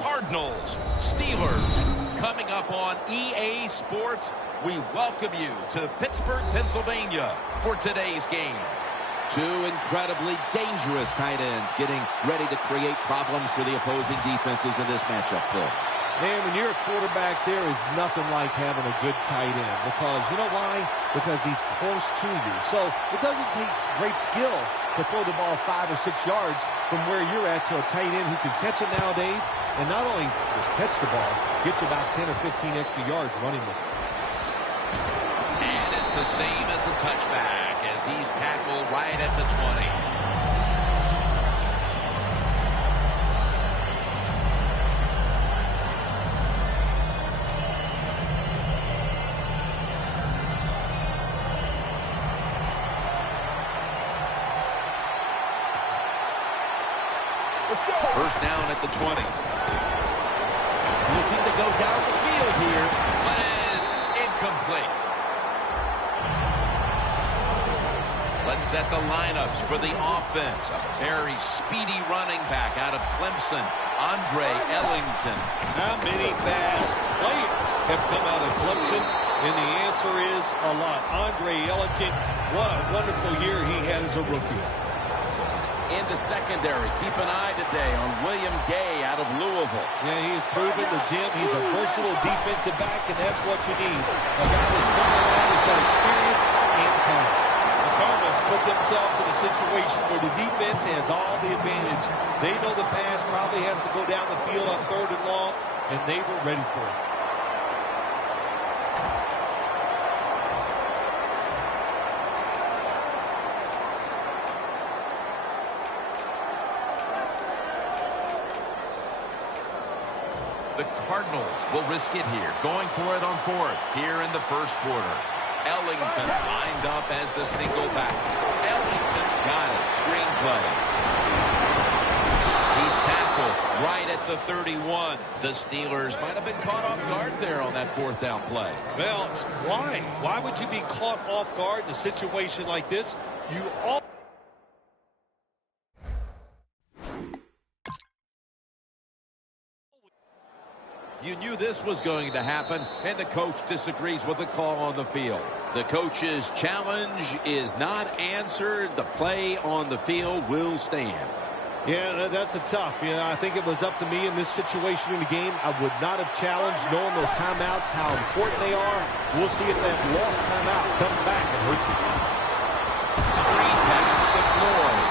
Cardinals, Steelers. Coming up on EA Sports, we welcome you to Pittsburgh, Pennsylvania for today's game. Two incredibly dangerous tight ends getting ready to create problems for the opposing defenses in this matchup, Phil. Man, when you're a quarterback, there is nothing like having a good tight end. Because, you know why? Because he's close to you. So it doesn't take great skill to throw the ball 5 or 6 yards from where you're at to a tight end who can catch it nowadays. And not only just catch the ball, get you about 10 or 15 extra yards running with it. And it's the same as a touchback as he's tackled right at the 20. First down at the 20. Looking to go down the field here. But it's incomplete. Let's set the lineups for the offense. A very speedy running back out of Clemson, Andre Ellington. How many fast players have come out of Clemson? And the answer is a lot. Andre Ellington, what a wonderful year he had as a rookie. In the secondary, keep an eye today on William Gay out of Louisville. Yeah, he has proven to Jim he's a versatile defensive back, and that's what you need. A guy that's come around who's got experience and talent. The Cardinals put themselves in a situation where the defense has all the advantage. They know the pass probably has to go down the field on 3rd and long, and they were ready for it. The Cardinals will risk it here, going for it on 4th here in the first quarter. Ellington lined up as the single back. Ellington's got it. Screen play. He's tackled right at the 31. The Steelers might have been caught off guard there on that 4th down play. Well, why? Why would you be caught off guard in a situation like this? You all. You knew this was going to happen, and the coach disagrees with the call on the field. The coach's challenge is not answered. The play on the field will stand. Yeah, that's a tough. I think it was up to me in this situation in the game. I would not have challenged, knowing those timeouts, how important they are. We'll see if that lost timeout comes back and hurts you. Screen pass to Floyd.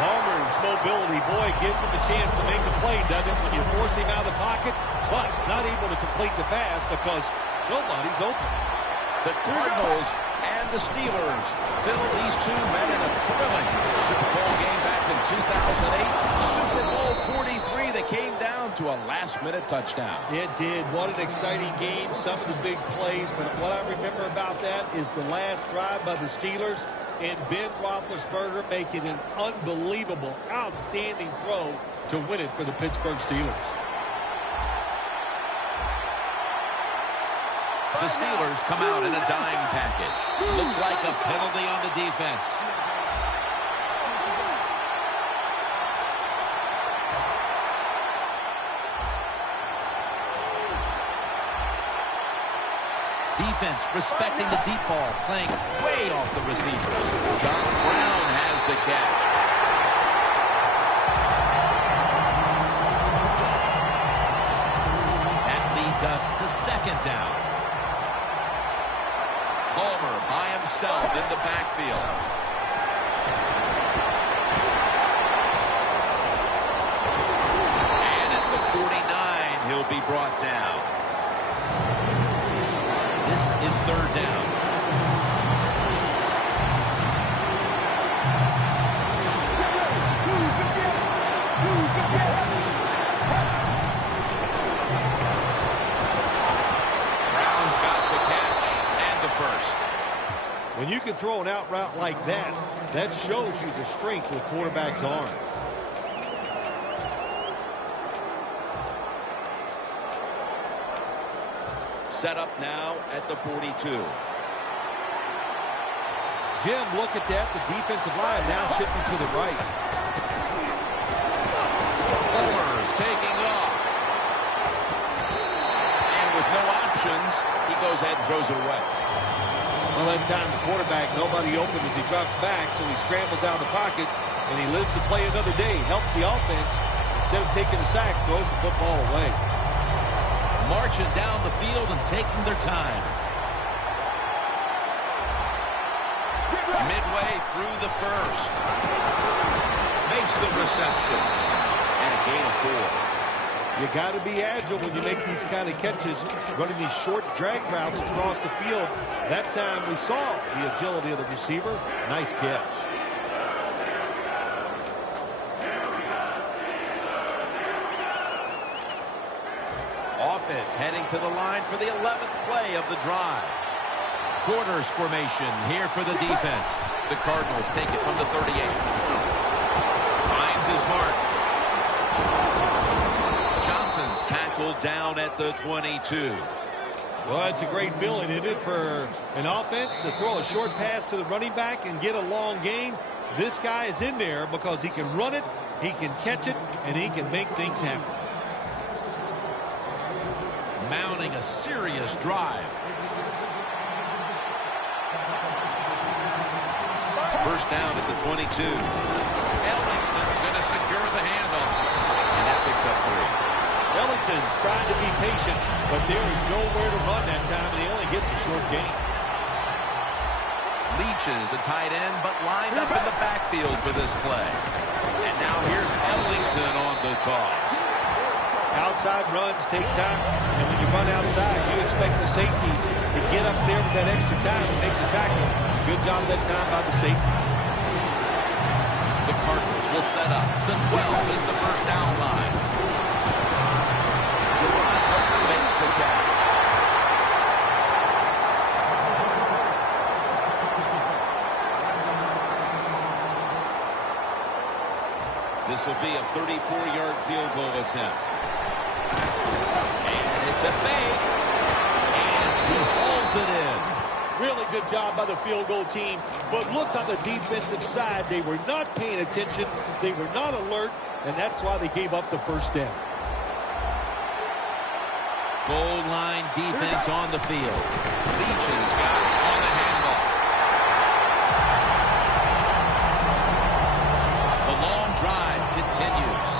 Palmer's mobility, boy, gives him a chance to make a play, doesn't it, when you force him out of the pocket, but not able to complete the pass because nobody's open. The Cardinals and the Steelers. Phil, these two met in a thrilling Super Bowl game back in 2008. Super Bowl 43 that came down to a last-minute touchdown. It did. What an exciting game. Some of the big plays. But what I remember about that is the last drive by the Steelers and Ben Roethlisberger making an unbelievable, outstanding throw to win it for the Pittsburgh Steelers. The Steelers come out in a dime package. Looks like a penalty on the defense. Defense respecting the deep ball, playing way off the receivers. John Brown has the catch. That leads us to 2nd down. Palmer by himself in the backfield. And at the 49, he'll be brought down. This is 3rd down. Brown's got the catch and the first. When you can throw an out route like that, that shows you the strength of the quarterback's arm. Set up now at the 42. Jim, look at that. The defensive line now shifting to the right. Palmer's taking off. options. He goes ahead and throws it away. Well, that time the quarterback, nobody open as he drops back, so he scrambles out of the pocket, and he lives to play another day. Helps the offense. Instead of taking the sack, throws the football away. Marching down the field and taking their time. Midway through the first. Makes the reception. And a gain of 4. You got to be agile when you make these kind of catches, running these short drag routes across the field. That time we saw the agility of the receiver. Nice catch. Offense heading to the line for the 11th play of the drive. Corners formation here for the defense. The Cardinals take it from the 38. Finds his mark. Johnson's tackled down at the 22. Well, it's a great feeling, isn't it, for an offense to throw a short pass to the running back and get a long gain. This guy is in there because he can run it, he can catch it, and he can make things happen. Mounting a serious drive. First down at the 22. Ellington's going to secure the handoff. And that picks up 3. Ellington's trying to be patient, but there is nowhere to run that time, and he only gets a short gain. Leach is a tight end, but lined up in the backfield for this play. And now here's Ellington on the toss. Outside runs take time, and when you run outside, you expect the safety to get up there with that extra time and make the tackle. Good job that time by the safety. The Cardinals will set up. The 12 is the first down line. Gerard makes the catch. This will be a 34-yard field goal attempt. And it's a fake. And he hauls it in. Really good job by the field goal team. But look on the defensive side. They were not paying attention. They were not alert. And that's why they gave up the first down. Goal line defense on the field. Leach has got it on the handle. The long drive continues.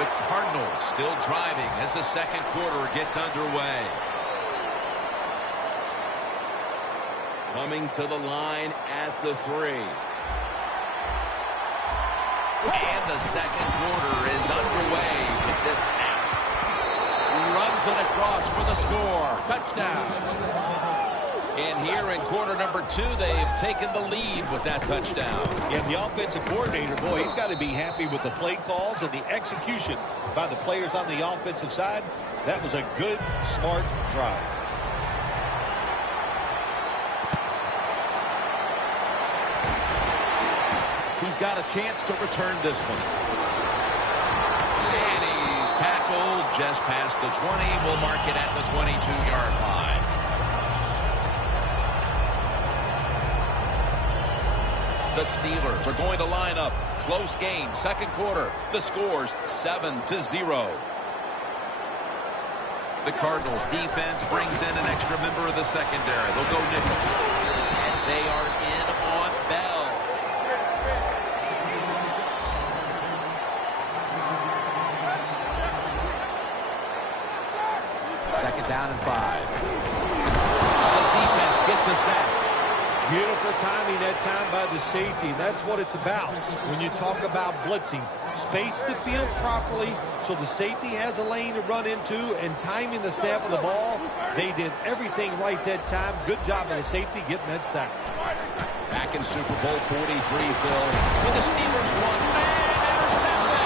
The Cardinals still driving as the second quarter gets underway. Coming to the line at the 3. And the second quarter is underway with this snap. Runs it across for the score. Touchdown. And here in quarter number 2, they've taken the lead with that touchdown. Yeah, the offensive coordinator, boy, he's got to be happy with the play calls and the execution by the players on the offensive side. That was a good, smart drive. He's got a chance to return this one. And he's tackled just past the 20. We'll mark it at the 22-yard line. The Steelers are going to line up. Close game, second quarter. The score's 7-0. The Cardinals defense brings in an extra member of the secondary. They'll go nickel. And they are in on Bell. Second down and 5. The defense gets a sack. Beautiful timing that time by the safety. That's what it's about when you talk about blitzing. Space the field properly so the safety has a lane to run into, and timing the snap of the ball. They did everything right that time. Good job by the safety getting that sack. Back in Super Bowl 43, Phil, when the Steelers won, intercepted.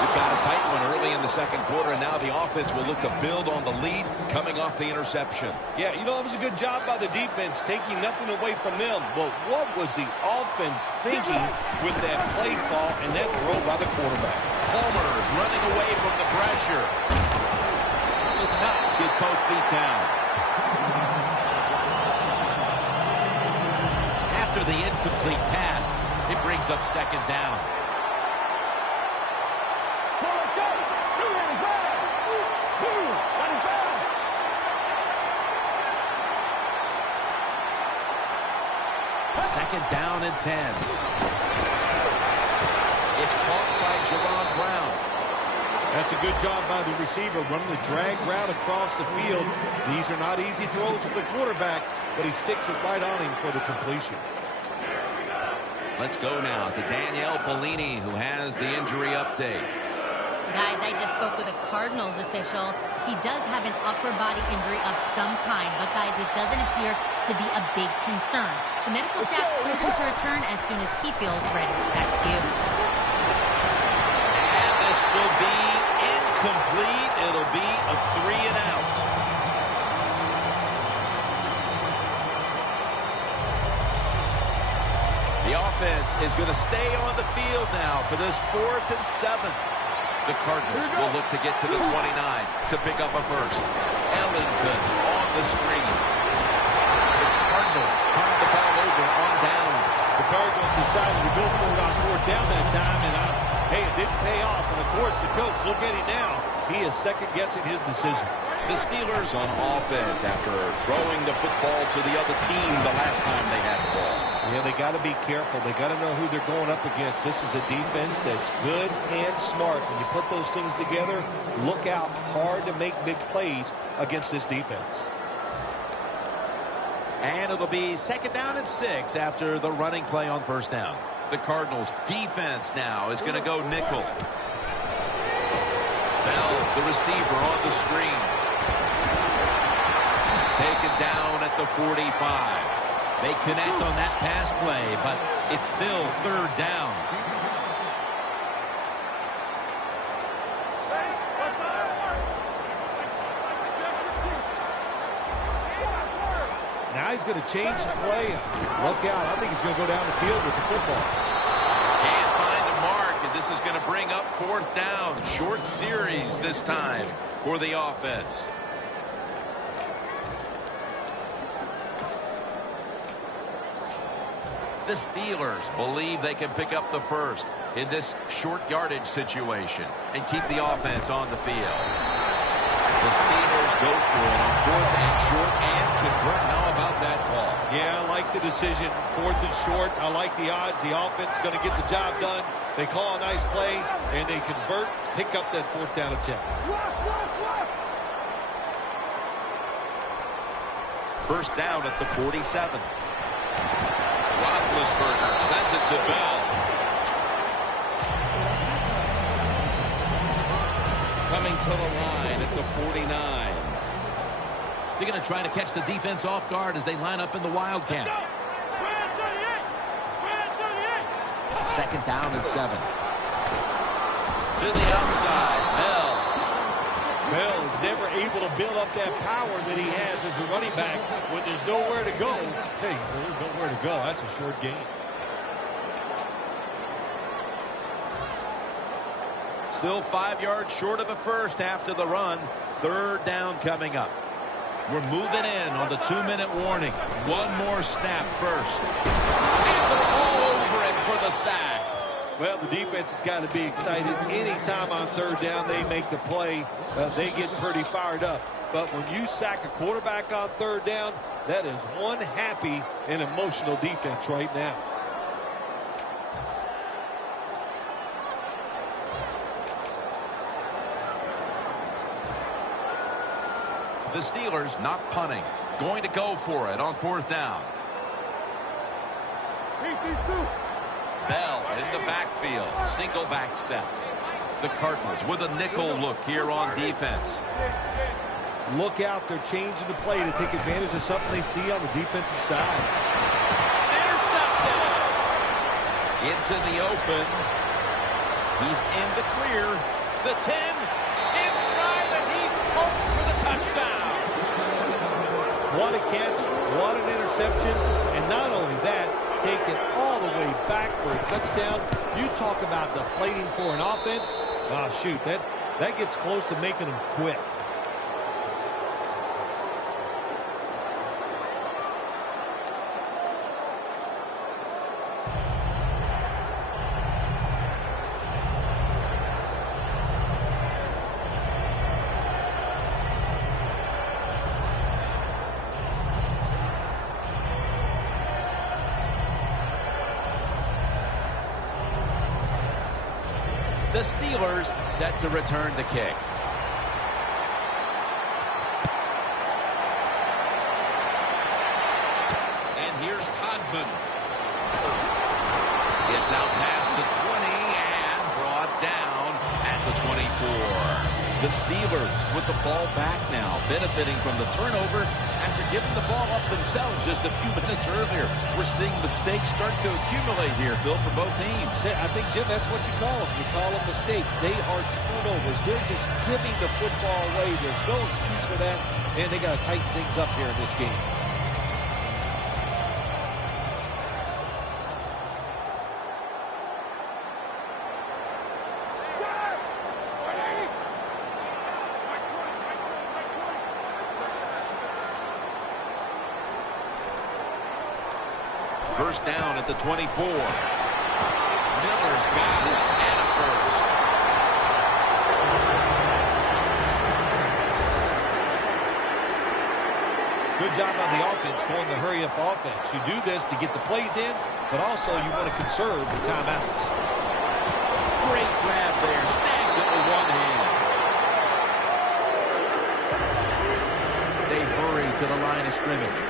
We've got a tight one early in the second quarter, and now the offense will look to build on the lead coming off the interception. Yeah, you know, it was a good job by the defense, taking nothing away from them. But what was the offense thinking with that play call and that throw by the quarterback? Palmer's running away from the pressure. Did not get both feet down. After the incomplete pass, it brings up second down. Second down and 10. It's caught by Jerron Brown. That's a good job by the receiver, running the drag route across the field. These are not easy throws for the quarterback, but he sticks it right on him for the completion. Let's go now to Danielle Bellini, who has the injury update. Guys, I just spoke with a Cardinals official. He does have an upper body injury of some kind, but guys, it doesn't appear to be a big concern. The medical staff clears him to return as soon as he feels ready. Back to you. And this will be incomplete. It'll be a 3-and-out. The offense is going to stay on the field now for this 4th and 7. The Cardinals will look to get to the 29 to pick up a first. Ellington on the screen. The Cardinals turn the ball over on downs. The Cardinals decided to go for it on 4th down that time, and hey, it didn't pay off. And of course, the coach, look at him now. He is second-guessing his decision. The Steelers on offense after throwing the football to the other team the last time they had the ball. Yeah, they got to be careful. They got to know who they're going up against. This is a defense that's good and smart. When you put those things together, look out. Hard to make big plays against this defense. And it'll be 2nd down and 6 after the running play on 1st down. The Cardinals defense now is going to go nickel. Bell's the receiver on the screen. Taken down at the 45. They connect on that pass play, but it's still 3rd down. Now he's going to change the play. Look out. I think he's going to go down the field with the football. Can't find a mark, and this is going to bring up 4th down. Short series this time for the offense. The Steelers believe they can pick up the first in this short yardage situation and keep the offense on the field. The Steelers go for it on 4th and short and convert. How about that call? Yeah, I like the decision. 4th and short. I like the odds. The offense is going to get the job done. They call a nice play, and they convert, pick up that 4th down attempt. 1st down at the 47. Roethlisberger sends it to Bell. Coming to the line at the 49. They're going to try to catch the defense off guard as they line up in the Wildcat. 2nd down and 7. To the outside, Bell. Bell is never able to build up that power that he has as a running back when there's nowhere to go. Hey, there's nowhere to go. That's a short game. Still 5 yards short of a first after the run. 3rd down coming up. We're moving in on the 2-minute warning. One more snap first. And they're all over him for the sack. Well, the defense has got to be excited. Anytime on 3rd down they make the play, they get pretty fired up. But when you sack a quarterback on 3rd down, that is one happy and emotional defense right now. The Steelers not punting. Going to go for it on 4th down. Bell in the backfield. Single back set. The Cardinals with a nickel look here on defense. Look out. They're changing the play to take advantage of something they see on the defensive side. Intercepted. Into the open. He's in the clear. The 10. In stride, and he's home for the touchdown. What a catch. What an interception. And not only that, take it all the way back for a touchdown. You talk about deflating for an offense. Oh, shoot, that gets close to making them quit. The Steelers set to return the kick. And here's Todman. Gets out past the 20 and brought down at the 24. The Steelers with the ball back now, benefiting from the turnover after giving the ball up themselves just a few minutes earlier. We're seeing mistakes start to accumulate here, Phil, for both teams. I think, Jim, that's what you call them. You call them mistakes. They are turnovers. They're just giving the football away. There's no excuse for that, and they got to tighten things up here in this game. First down at the 24. Miller's got it and a first. Good job on the offense going the hurry-up offense. You do this to get the plays in, but also you want to conserve the timeouts. Great grab there. Snags it with one hand. They hurry to the line of scrimmage.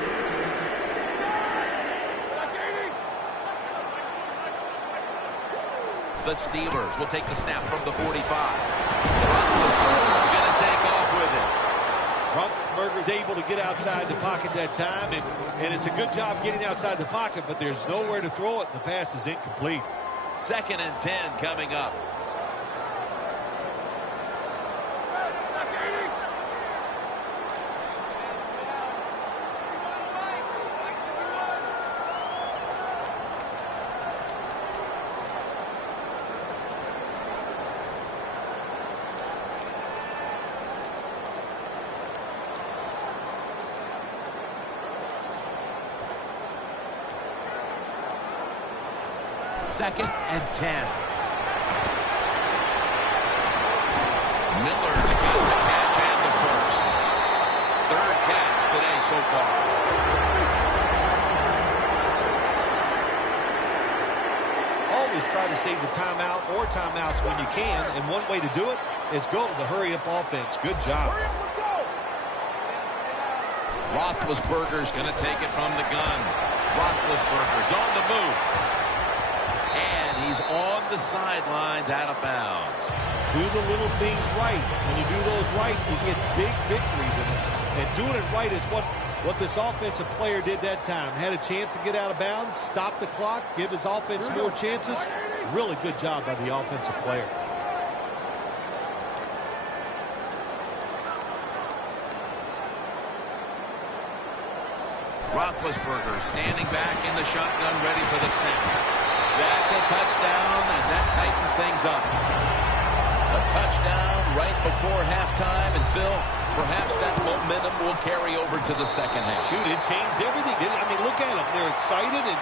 The Steelers will take the snap from the 45. Roethlisberger's going to take off with it. Roethlisberger's able to get outside the pocket that time, and it's a good job getting outside the pocket, but there's nowhere to throw it. The pass is incomplete. 2nd and 10 coming up. Second and 10. Miller's got the catch and the first. 3rd catch today so far. Always try to save the timeout or timeouts when you can, and one way to do it is go to the hurry-up offense. Good job. Roethlisberger's going to take it from the gun. Roethlisberger's on the move. And he's on the sidelines out of bounds. Do the little things right. When you do those right, you get big victories. And doing it right is what this offensive player did that time. Had a chance to get out of bounds, stop the clock, give his offense more chances. Really good job by the offensive player. Roethlisberger standing back in the shotgun, ready for the snap. That's a touchdown, and that tightens things up. A touchdown right before halftime, and Phil, perhaps that momentum will carry over to the second half. Shoot, it changed everything. I mean, look at them. They're excited, and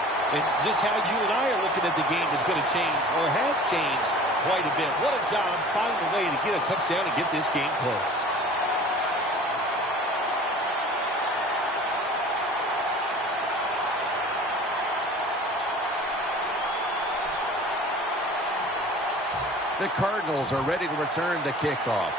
just how you and I are looking at the game is going to change, or has changed quite a bit. What a job finding a way to get a touchdown and get this game close. The Cardinals are ready to return the kickoff.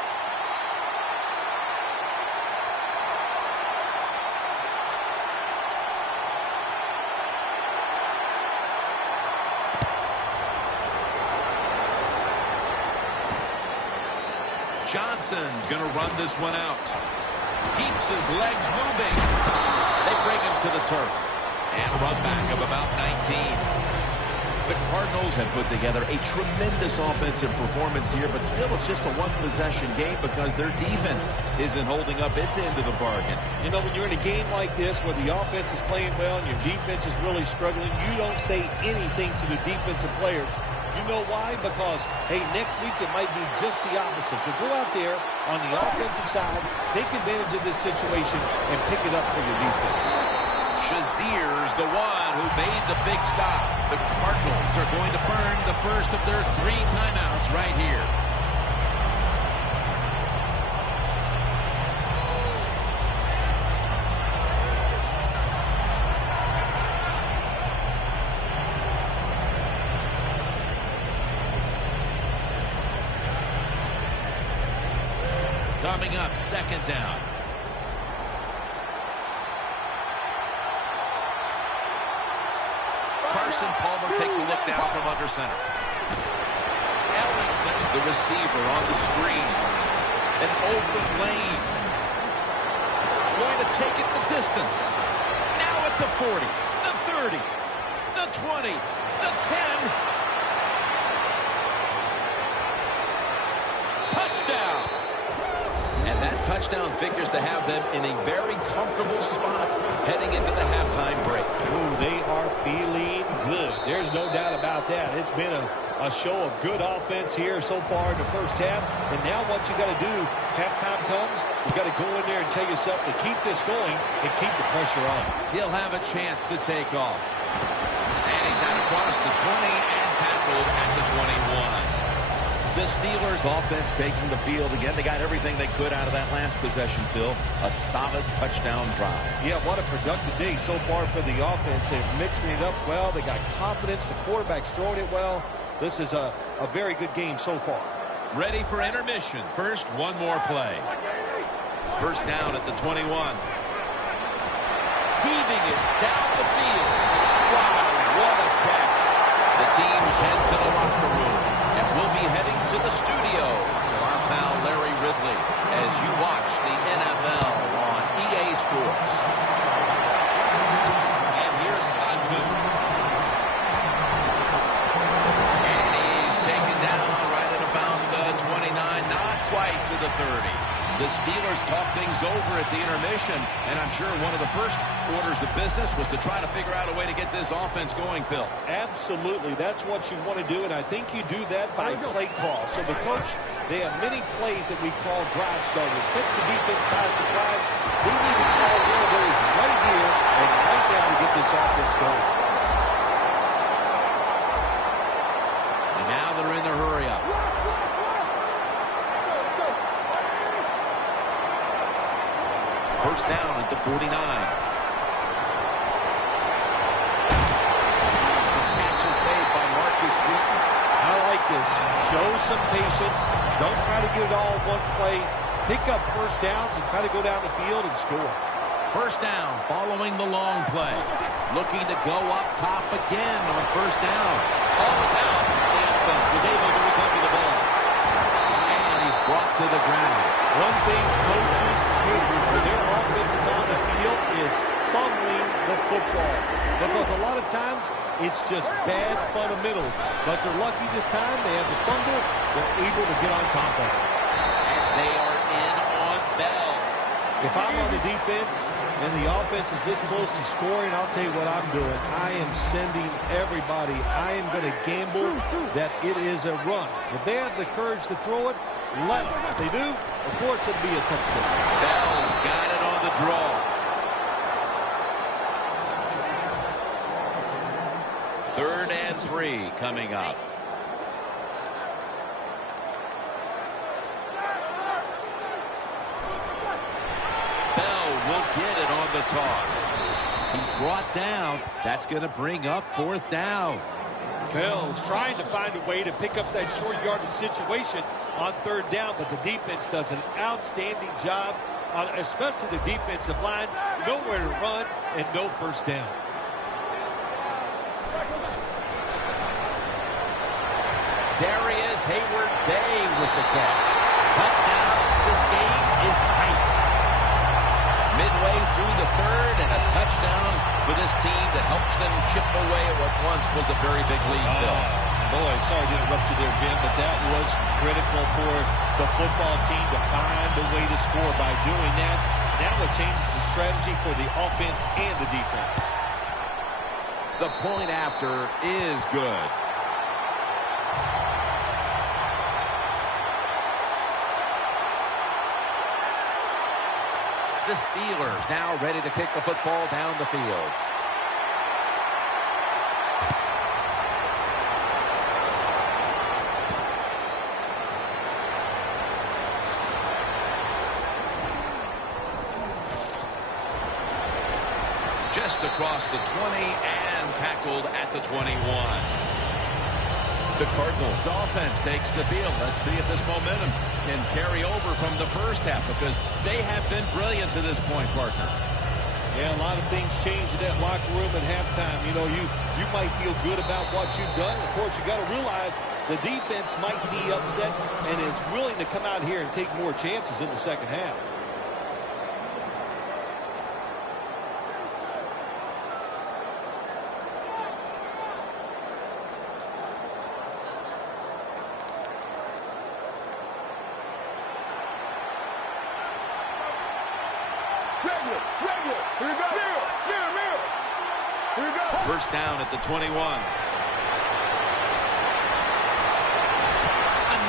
Johnson's going to run this one out. Keeps his legs moving. They bring him to the turf. And a run back of about 19. The Cardinals have put together a tremendous offensive performance here, but still it's just a one-possession game because their defense isn't holding up its end of the bargain. You know, when you're in a game like this where the offense is playing well and your defense is really struggling, you don't say anything to the defensive players. You know why? Because, hey, next week it might be just the opposite. So go out there on the offensive side, take advantage of this situation, and pick it up for your defense. Shazier's the one who made the big stop. The Cardinals are going to burn the first of their 3 timeouts right here. Coming up, second down. Carson Palmer takes a look down from under center. Ellington, the receiver, on the screen. An open lane. Going to take it the distance. Now at the 40, the 30, the 20, the 10. Touchdown. And that touchdown figures to have them in a very comfortable spot heading into the halftime break. Ooh, they are feeling good. There's no doubt about that. It's been a show of good offense here so far in the first half. And now what you got to do, halftime comes, you got to go in there and tell yourself to keep this going and keep the pressure on. He'll have a chance to take off. And he's out across the 20 and tackled at the 21. The Steelers offense taking the field again. They got everything they could out of that last possession, Phil. A solid touchdown drive. Yeah, what a productive day so far for the offense. They're mixing it up well. They got confidence. The quarterback's throwing it well. This is a very good game so far. Ready for intermission. First, one more play. First down at the 21. Heaving it down the field. Wow, what a catch. The teams head to the locker room. And we'll be heading to the studio to our pal Larry Ridley as you watch the NFL on EA Sports. And here's Todd Newton. And he's taken down right at about the 29, not quite to the 30. The Steelers talk things over at the intermission, and I'm sure one of the first orders of business was to try to figure out a way to get this offense going, Phil. Absolutely. That's what you want to do, and I think you do that by play call. So the coach, they have many plays that we call drive starters. Catch the defense by surprise. They need to call one of those right here and right now to get this offense going. And now they're in the hurry-up. First down at the 49. The catch is made by Marcus Wheaton. I like this. Show some patience. Don't try to get it all in one play. Pick up first downs and try to go down the field and score. First down following the long play. Looking to go up top again on first down. Ball is out. The offense was able to recover the ball. And he's brought to the ground. One thing coaches hate when their offense is on the field is fumbling the football. Because a lot of times, it's just bad fundamentals. But they're lucky this time. They have the fumble. They're able to get on top of it. And they are in on Bell. If I'm on the defense and the offense is this close to scoring, I'll tell you what I'm doing. I am sending everybody. I am going to gamble that it is a run. If they have the courage to throw it, let them. If they do, of course it'll be a touchdown. Bell's got it on the draw. Third and 3 coming up. Bell will get it on the toss. He's brought down. That's going to bring up fourth down. Bell's trying to find a way to pick up that short yardage situation on third down, but the defense does an outstanding job, especially the defensive line. Nowhere to run and no first down. Darius Hayward-Bay with the catch. Touchdown. This game is tight. Midway through the third, and a touchdown for this team that helps them chip away at what once was a very big lead, Phil. Boy, sorry to interrupt you there, Jim, but that was critical for the football team to find a way to score by doing that. Now it changes the strategy for the offense and the defense. The point after is good. The Steelers now ready to kick the football down the field. Just across the 20 and tackled at the 21. The Cardinals offense takes the field. Let's see if this momentum can carry over from the first half, because they have been brilliant to this point, partner. Yeah, a lot of things change in that locker room at halftime. You know, you might feel good about what you've done. Of course, you got to realize the defense might be upset and is willing to come out here and take more chances in the second half. First down at the 21. A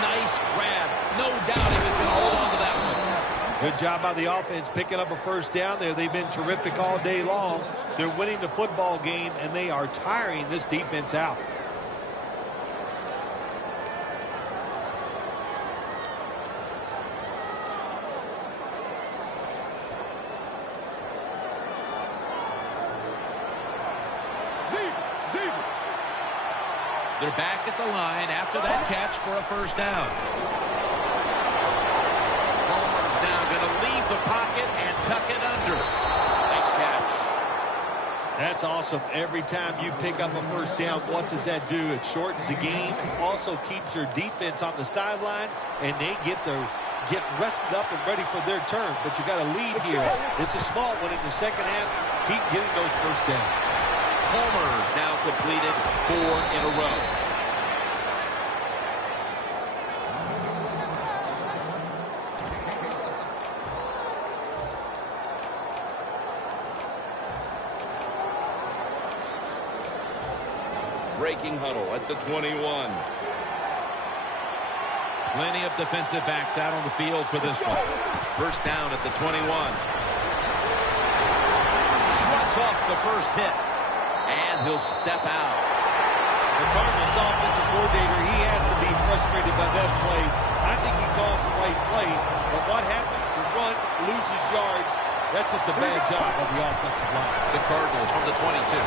nice grab. No doubt he was going to hold on to that one. Good job by the offense picking up a first down there. They've been terrific all day long. They're winning the football game, and they are tiring this defense out. They're back at the line after that catch for a first down. Palmer's now going to leave the pocket and tuck it under. Nice catch. That's awesome. Every time you pick up a first down, what does that do? It shortens the game. It also keeps your defense on the sideline, and they get rested up and ready for their turn. But you got to lead here. It's a small one in the second half. Keep getting those first downs. Palmer's now completed 4 in a row. Breaking huddle at the 21. Plenty of defensive backs out on the field for this one. First down at the 21. Shrugs off the first hit. And he'll step out. The Cardinals offensive coordinator, he has to be frustrated by that play. I think he calls the right play, but what happens to run, loses yards, that's just a bad job of the offensive line. The Cardinals from the 22.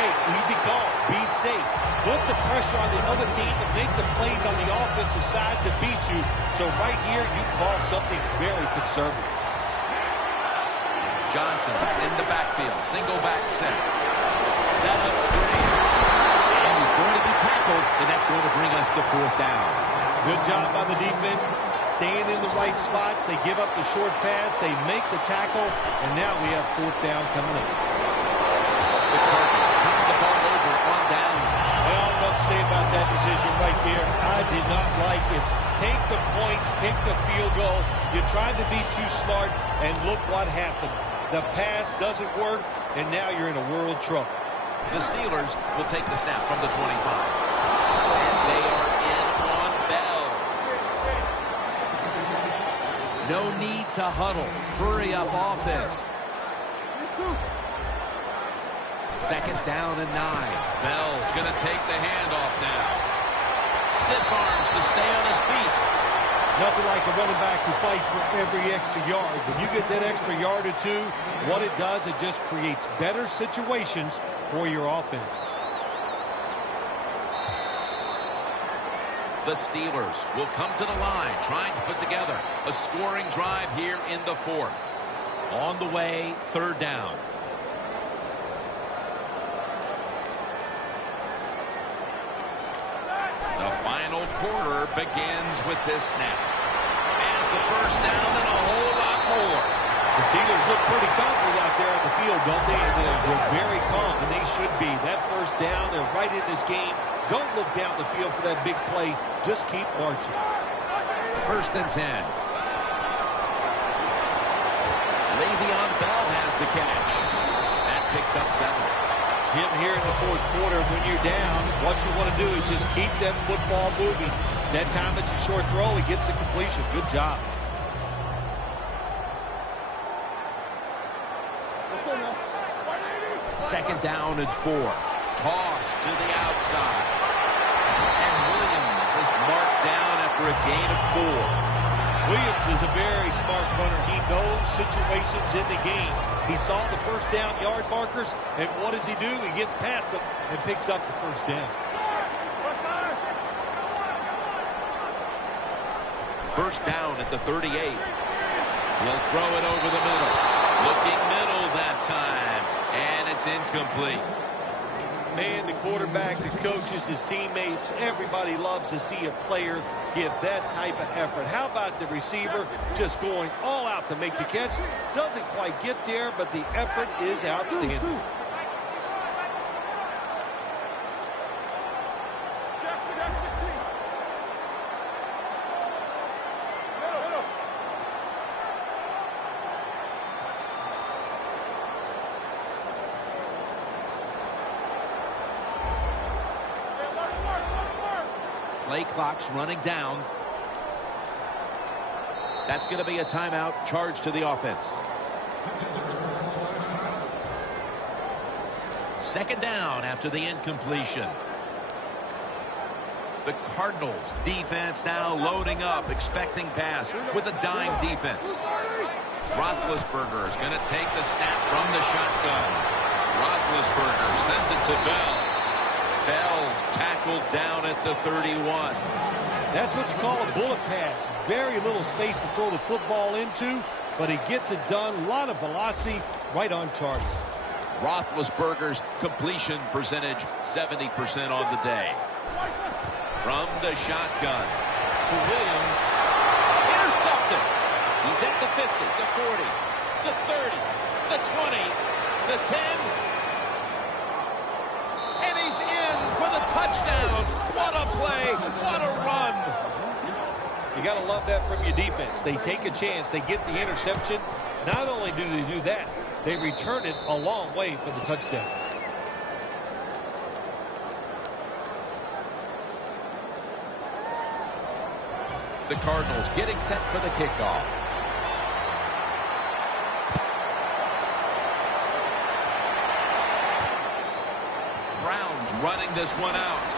Hey, easy call. Be safe. Put the pressure on the other team to make the plays on the offensive side to beat you. So right here, you call something very conservative. Johnson's in the backfield. Single back set. Set up screen. And he's going to be tackled, and that's going to bring us to fourth down. Good job by the defense. Staying in the right spots. They give up the short pass. They make the tackle. And now we have fourth down coming up. The Cardinals turn the ball over on downs. Well, I don't know what to say about that decision right there. I did not like it. Take the points, kick the field goal. You tried to be too smart, and look what happened. The pass doesn't work, and now you're in a world of trouble. The Steelers will take the snap from the 25. And they are in on Bell. No need to huddle. Hurry up offense. Second down and 9. Bell's going to take the handoff now. Stiff arms to stay on his feet. Nothing like a running back who fights for every extra yard. When you get that extra yard or two, what it does, it just creates better situations for your offense. The Steelers will come to the line, trying to put together a scoring drive here in the fourth. On the way, third down. The final quarter begins with this snap. As the first down and a whole lot more. The Steelers look pretty confident out there on the field, don't they? They're very calm, and they should be. That first down, they're right in this game. Don't look down the field for that big play. Just keep marching. First and 10. Le'Veon Bell has the catch. That picks up 7. Jim, here in the fourth quarter, when you're down, what you want to do is just keep that football moving. That time it's a short throw, he gets the completion. Good job. Second down and 4. Toss to the outside. And Williams is marked down after a gain of 4. Williams is a very smart runner. He knows situations in the game. He saw the first down yard markers, and what does he do? He gets past them and picks up the first down. First down at the 38. He'll throw it over the middle. Looking middle that time, and it's incomplete. Man, the quarterback, the coaches, his teammates, everybody loves to see a player give that type of effort. How about the receiver just going all out to make the catch? Doesn't quite get there, but the effort is outstanding. Play clock's running down. That's going to be a timeout charged to the offense. Second down after the incompletion. The Cardinals defense now loading up, expecting pass with a dime defense. Roethlisberger is going to take the snap from the shotgun. Roethlisberger sends it to Bell. Bell's tackled down at the 31. That's what you call a bullet pass. Very little space to throw the football into, but he gets it done. A lot of velocity, right on target. Roethlisberger's completion percentage, 70% on the day. From the shotgun to Williams. Intercepted. He's at the 50, the 40, the 30, the 20, the 10. And he's in for the touchdown. What a play. What a run. You got to love that from your defense. They take a chance. They get the interception. Not only do they do that, they return it a long way for the touchdown. The Cardinals getting set for the kickoff. Brown's running this one out.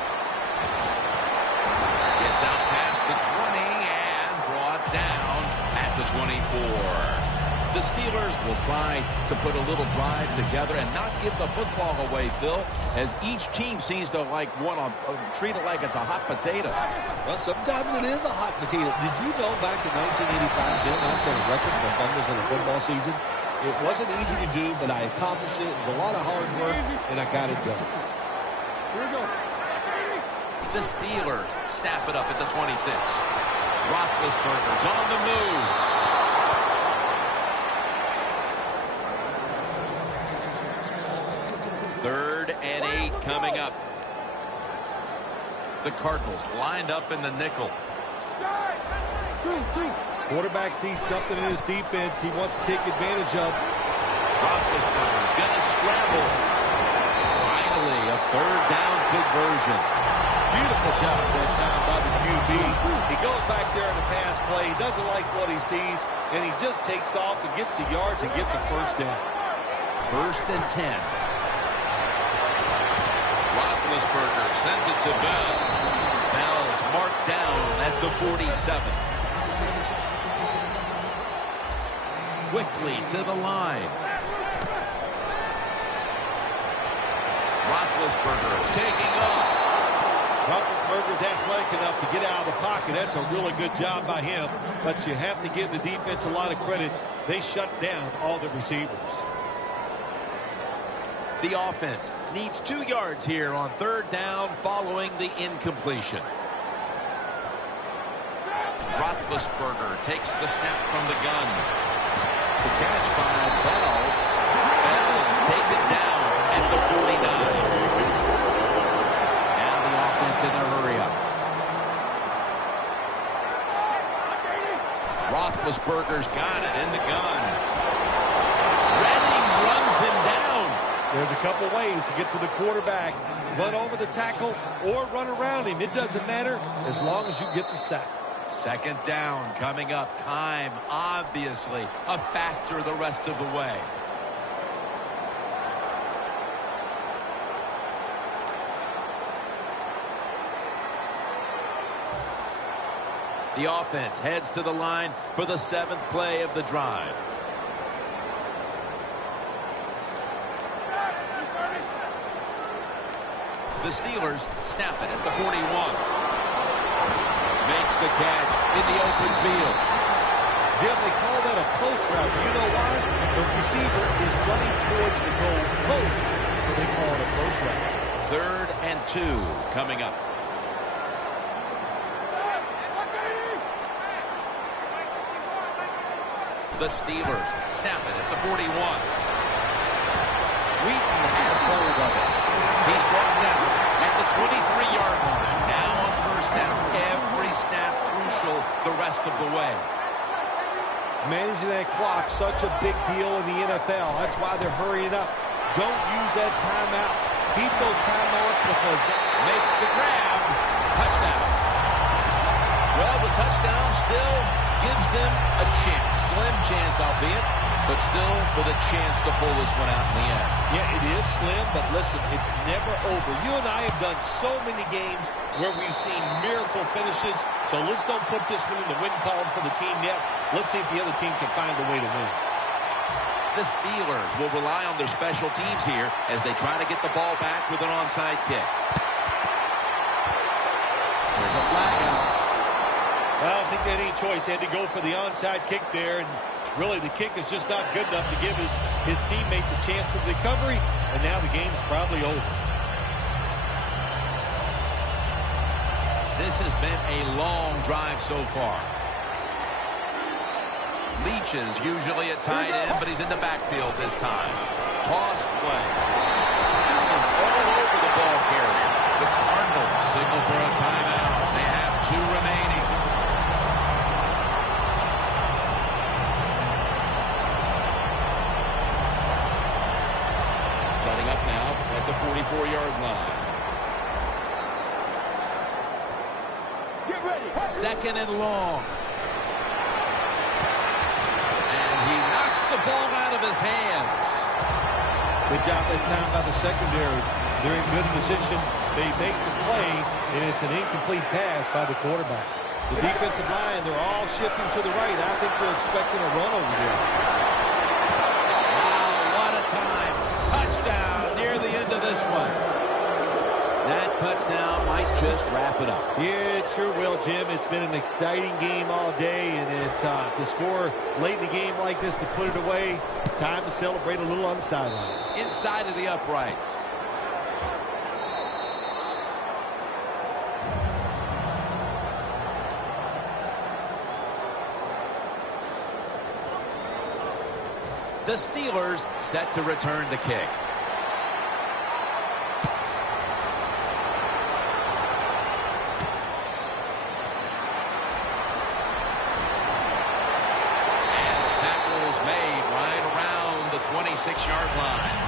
Gets out past the 20 and brought down at the 24. The Steelers will try to put a little drive together and not give the football away, Phil, as each team seems to want to treat it like it's a hot potato. Well, sometimes it is a hot potato. Did you know back in 1985, Jim, I set a record for fumbles in a football season? It wasn't easy to do, but I accomplished it. It was a lot of hard work, and I got it done. Here we go. The Steelers snap it up at the 26. Roethlisberger's on the move. Third and 8 coming up. The Cardinals lined up in the nickel. Quarterback sees something in his defense he wants to take advantage of. Roethlisberger's going to scramble. Finally, a third down conversion. Beautiful job that time by the QB. He goes back there in the pass play. He doesn't like what he sees, and he just takes off and gets the yards and gets a first down. First and 10. Roethlisberger sends it to Bell. Bell's marked down at the 47. Quickly to the line. Roethlisberger is taking off. Roethlisberger's athletic enough to get out of the pocket. That's a really good job by him, but you have to give the defense a lot of credit. They shut down all the receivers. The offense needs 2 yards here on third down following the incompletion. Roethlisberger takes the snap from the gun. The catch by Bell. Bell is taken down at the 49. Now the offense in a hurry up. Roethlisberger's got it in the gun. Redding runs him down. There's a couple ways to get to the quarterback. Run over the tackle or run around him. It doesn't matter as long as you get the sack. Second down coming up. Time, obviously, a factor the rest of the way. The offense heads to the line for the 7th play of the drive. The Steelers snap it at the 41. Makes the catch in the open field. Jim, they call that a post route. You know why? The receiver is running towards the goal post, so they call it a post route. 3rd and 2 coming up. The Steelers snap it at the 41. Wheaton has hold of it. He's brought down at the 23-yard line. Now on 1st down. Every snap crucial the rest of the way. Managing that clock, such a big deal in the NFL. That's why they're hurrying up. Don't use that timeout. Keep those timeouts because makes the grab. Touchdown. Well, the touchdown still gives them a chance. Slim chance, albeit, but still with a chance to pull this one out in the end. Yeah, it is slim, but listen, it's never over. You and I have done so many games where we've seen miracle finishes, so let's don't put this one in the win column for the team yet. Let's see if the other team can find a way to win. The Steelers will rely on their special teams here as they try to get the ball back with an onside kick. There's a flag out. I don't think they had any choice. They had to go for the onside kick there, and really the kick is just not good enough to give his teammates a chance of recovery, and now the game is probably over. This has been a long drive so far. Leach is usually at tight end, but he's in the backfield this time. Toss play. Allen's all over the ball carrier. The Cardinals signal for a timeout. They have 2 remaining. Setting up now at the 44-yard line. Get ready. 2nd and long. And he knocks the ball out of his hands. Good job that time by the secondary. They're in good position. They make the play, and it's an incomplete pass by the quarterback. The defensive line, they're all shifting to the right. I think they're expecting a run over there. Wow, what a time. Touchdown near the end of this one. That touchdown might just wrap it up. Yeah, it sure will, Jim. It's been an exciting game all day, and to score late in the game like this, to put it away, it's time to celebrate a little on the sideline. Inside of the uprights. The Steelers set to return the kick. And the tackle is made right around the 26-yard line.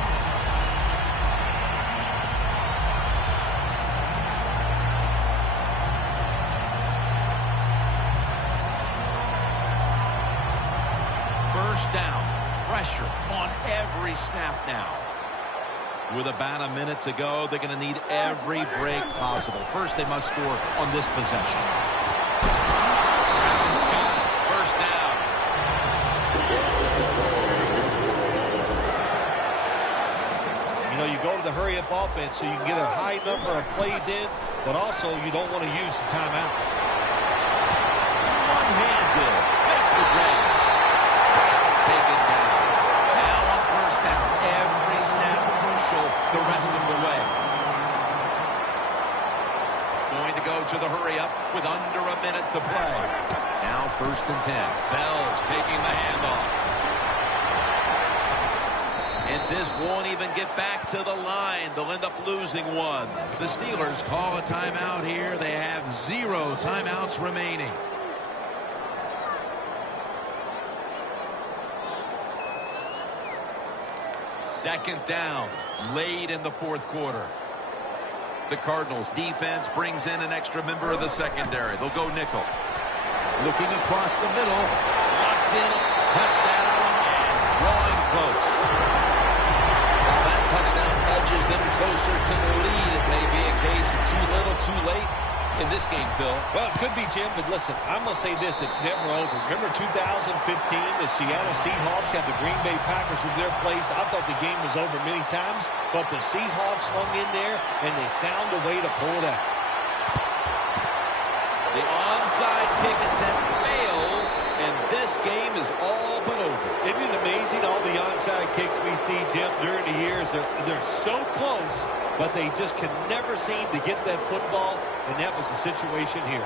First down. Pressure on every snap now. With about a minute to go, they're going to need every break possible. First, they must score on this possession. Brown's got it. First down. You know, you go to the hurry-up offense so you can get a high number of plays in, but also you don't want to use the timeout. One-handed. Makes the grab. Taken down. Now on first down. Every snap crucial the rest of the way. Going to go to the hurry-up with under a minute to play. Now 1st and 10. Bell's taking the handoff. And this won't even get back to the line. They'll end up losing one. The Steelers call a timeout here. They have 0 timeouts remaining. Second down, late in the 4th quarter. The Cardinals defense brings in an extra member of the secondary. They'll go nickel. Looking across the middle. Locked in. Touchdown. And drawing close. Well, that touchdown edges them closer to the lead. It may be a case of too little, too late. in this game, Phil. Well, it could be, Jim, but listen, I'm going to say this, it's never over. Remember 2015, the Seattle Seahawks had the Green Bay Packers in their place. I thought the game was over many times, but the Seahawks hung in there, and they found a way to pull it out. The onside kick attempt fails, and this game is all but over. Isn't it amazing, all the onside kicks we see, Jim, during the years? They're so close, but they just can never seem to get that football, and that was the situation here.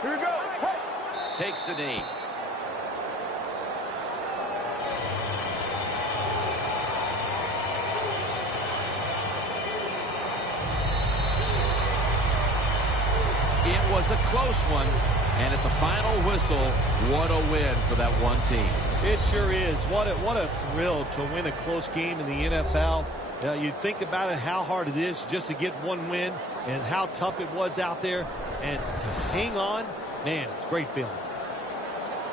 Here we go. Hey. Takes the knee. It was a close one, and at the final whistle, what a win for that one team. It sure is. What a thrill to win a close game in the NFL. You think about it, how hard it is just to get one win and how tough it was out there. And to hang on, man, it's a great feeling.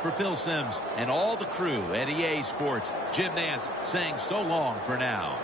For Phil Simms and all the crew at EA Sports, Jim Nantz saying so long for now.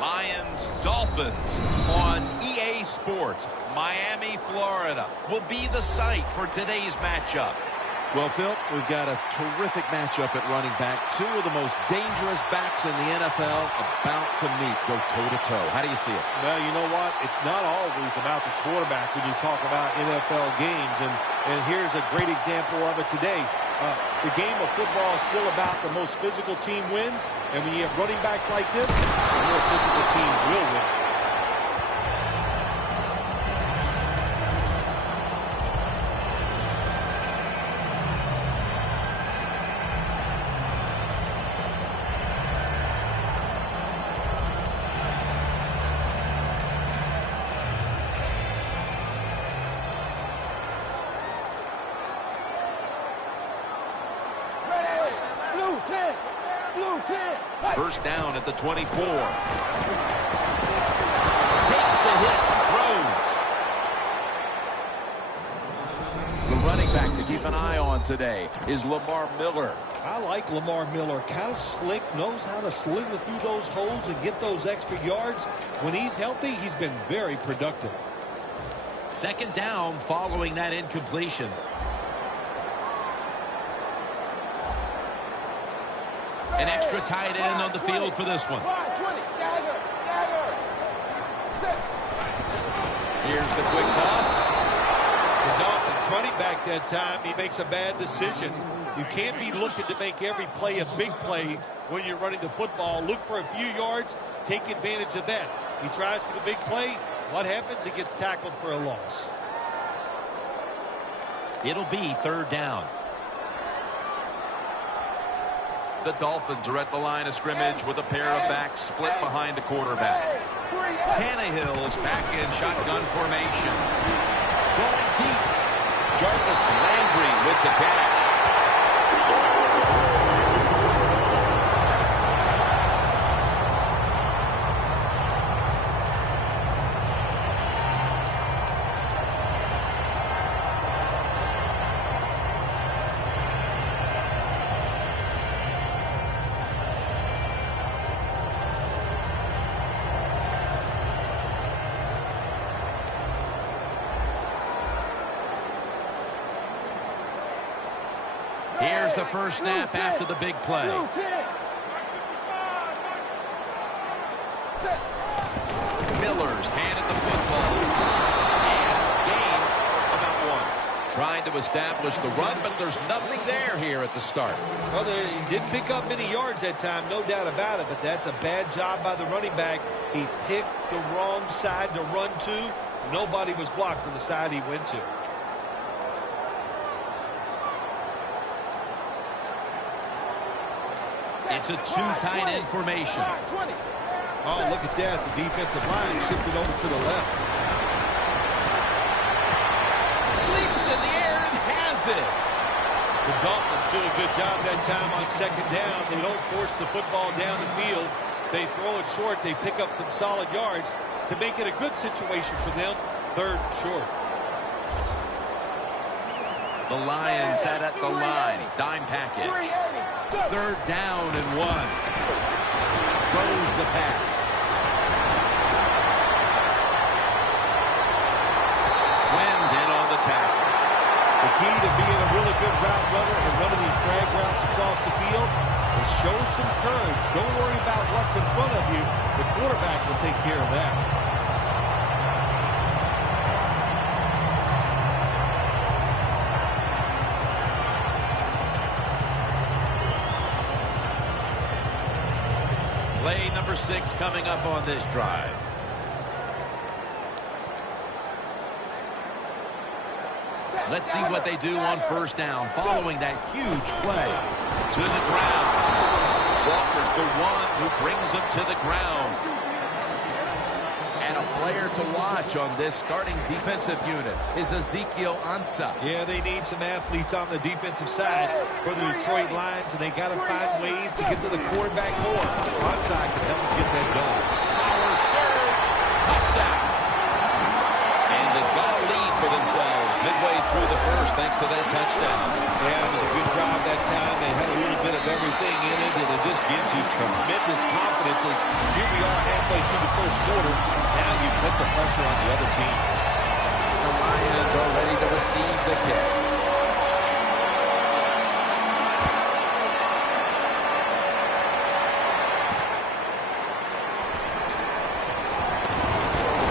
Lions-Dolphins on EA Sports. Miami, Florida will be the site for today's matchup. Well, Phil, we've got a terrific matchup at running back. Two of the most dangerous backs in the NFL about to meet, go toe-to-toe. How do you see it? Well, you know what? It's not always about the quarterback when you talk about NFL games, and here's a great example of it today. The game of football is still about the most physical team wins, and when you have running backs like this, the more physical team will win. First down at the 24. Takes the hit, throws. The running back to keep an eye on today is Lamar Miller. I like Lamar Miller. Kind of slick, knows how to slither through those holes and get those extra yards. When he's healthy, he's been very productive. Second down following that incompletion. An extra tight end on the field for this one. Here's the quick toss. The Dolphins running back that time, he makes a bad decision. You can't be looking to make every play a big play when you're running the football. Look for a few yards, take advantage of that. He tries for the big play, What happens? He gets tackled for a loss. It'll be 3rd down. The Dolphins are at the line of scrimmage with a pair of backs split behind the quarterback. Tannehill's back in shotgun formation. Going deep. Jarvis Landry with the catch. Here's the first snap after the big play. Miller's handed the football. And gains about 1. Trying to establish the run, but there's nothing there here at the start. Well, he didn't pick up many yards that time, no doubt about it, but that's a bad job by the running back. He picked the wrong side to run to. Nobody was blocked for the side he went to. It's a 2 tight end formation. Oh, look at that. The defensive line shifted over to the left. Leaps in the air and has it. The Dolphins do a good job that time on 2nd down. They don't force the football down the field. They throw it short. They pick up some solid yards to make it a good situation for them. 3rd short. The Lions sat at the line. Dime package. 3rd down and 1. Throws the pass. Quinn's in on the tackle. The key to being a really good route runner and running these drag routes across the field is show some courage. Don't worry about what's in front of you. The quarterback will take care of that. Play number 6 coming up on this drive. Let's see what they do on 1st down following that huge play. To the ground. Walker's the one who brings him to the ground. And a player to watch on this starting defensive unit is Ezekiel Ansah. Yeah, they need some athletes on the defensive side for the Detroit Lions, and they got to find ways to get to the quarterback more. Ansah can help them get that done. Power surge. Touchdown. And they've got a lead for themselves midway through the 1st thanks to that touchdown. Yeah, it was a good drive that time. They had a little bit of everything in it, and it just gives you tremendous confidence as here we are halfway through the 1st quarter. Now you put the pressure on the other team. The Lions are ready to receive the kick.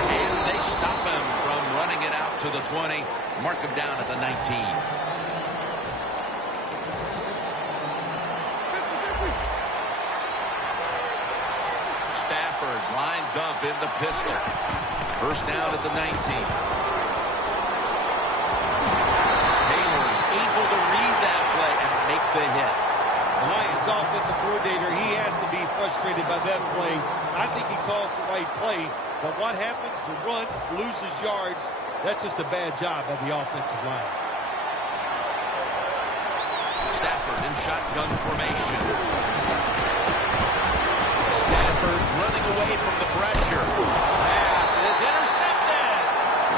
And they stop him from running it out to the 20. Mark him down at the 19. Stafford lines up in the pistol. 1st down at the 19. Taylor's able to read that play and make the hit. The Lions offensive coordinator, he has to be frustrated by that play. I think he calls the right play, but what happens? The run loses yards. That's just a bad job by the offensive line. Stafford in shotgun formation. Stafford's running away from the pressure. Pass is intercepted.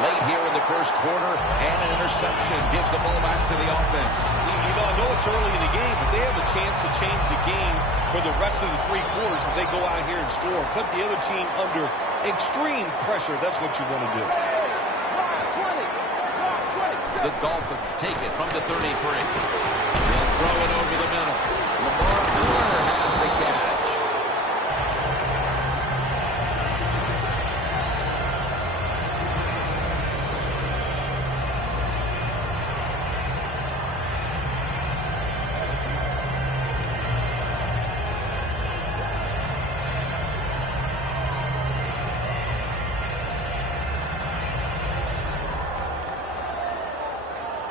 Late here in the 1st quarter, and an interception gives the ball back to the offense. You know, I know it's early in the game, but they have a chance to change the game for the rest of the 3 quarters if they go out here and score. Put the other team under extreme pressure. That's what you want to do. The Dolphins take it from the 33. They'll throw it over the middle. Lamar Miller has the catch.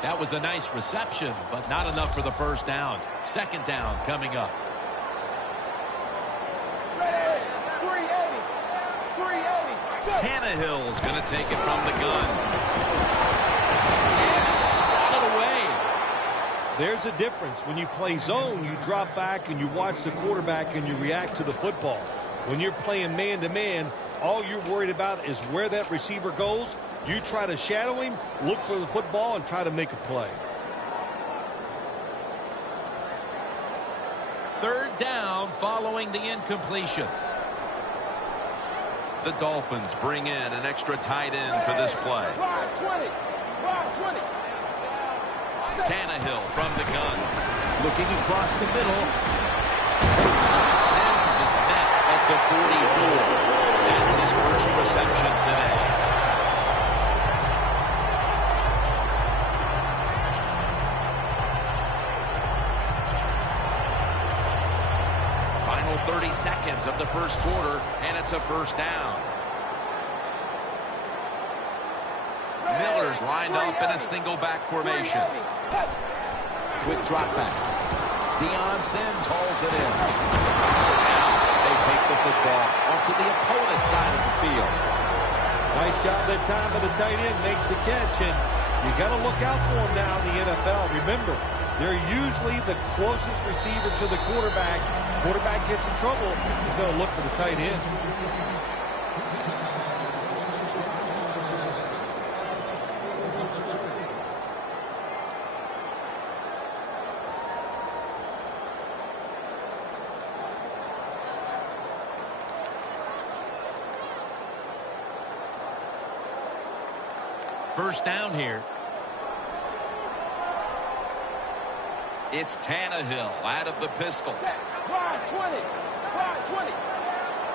That was a nice reception, but not enough for the first down. Second down coming up. Tannehill's going to take it from the gun. And it's swatted away. There's a difference. When you play zone, you drop back and you watch the quarterback and you react to the football. When you're playing man-to-man, all you're worried about is where that receiver goes. You try to shadow him, look for the football, and try to make a play. Third down following the incompletion. The Dolphins bring in an extra tight end for this play. Tannehill from the gun. Looking across the middle. Sims is met at the 44. That's his first reception today. Final 30 seconds of the first quarter, and it's a first down. Miller's lined up in a single back formation. Quick drop back. Deion Sims hauls it in. Now they take the football onto the opponent's side of the field. Nice job that time by the tight end. Makes the catch, and you got to look out for him now in the NFL. Remember, they're usually the closest receiver to the quarterback. Quarterback gets in trouble, he's going to look for the tight end. First down here. It's Tannehill out of the pistol.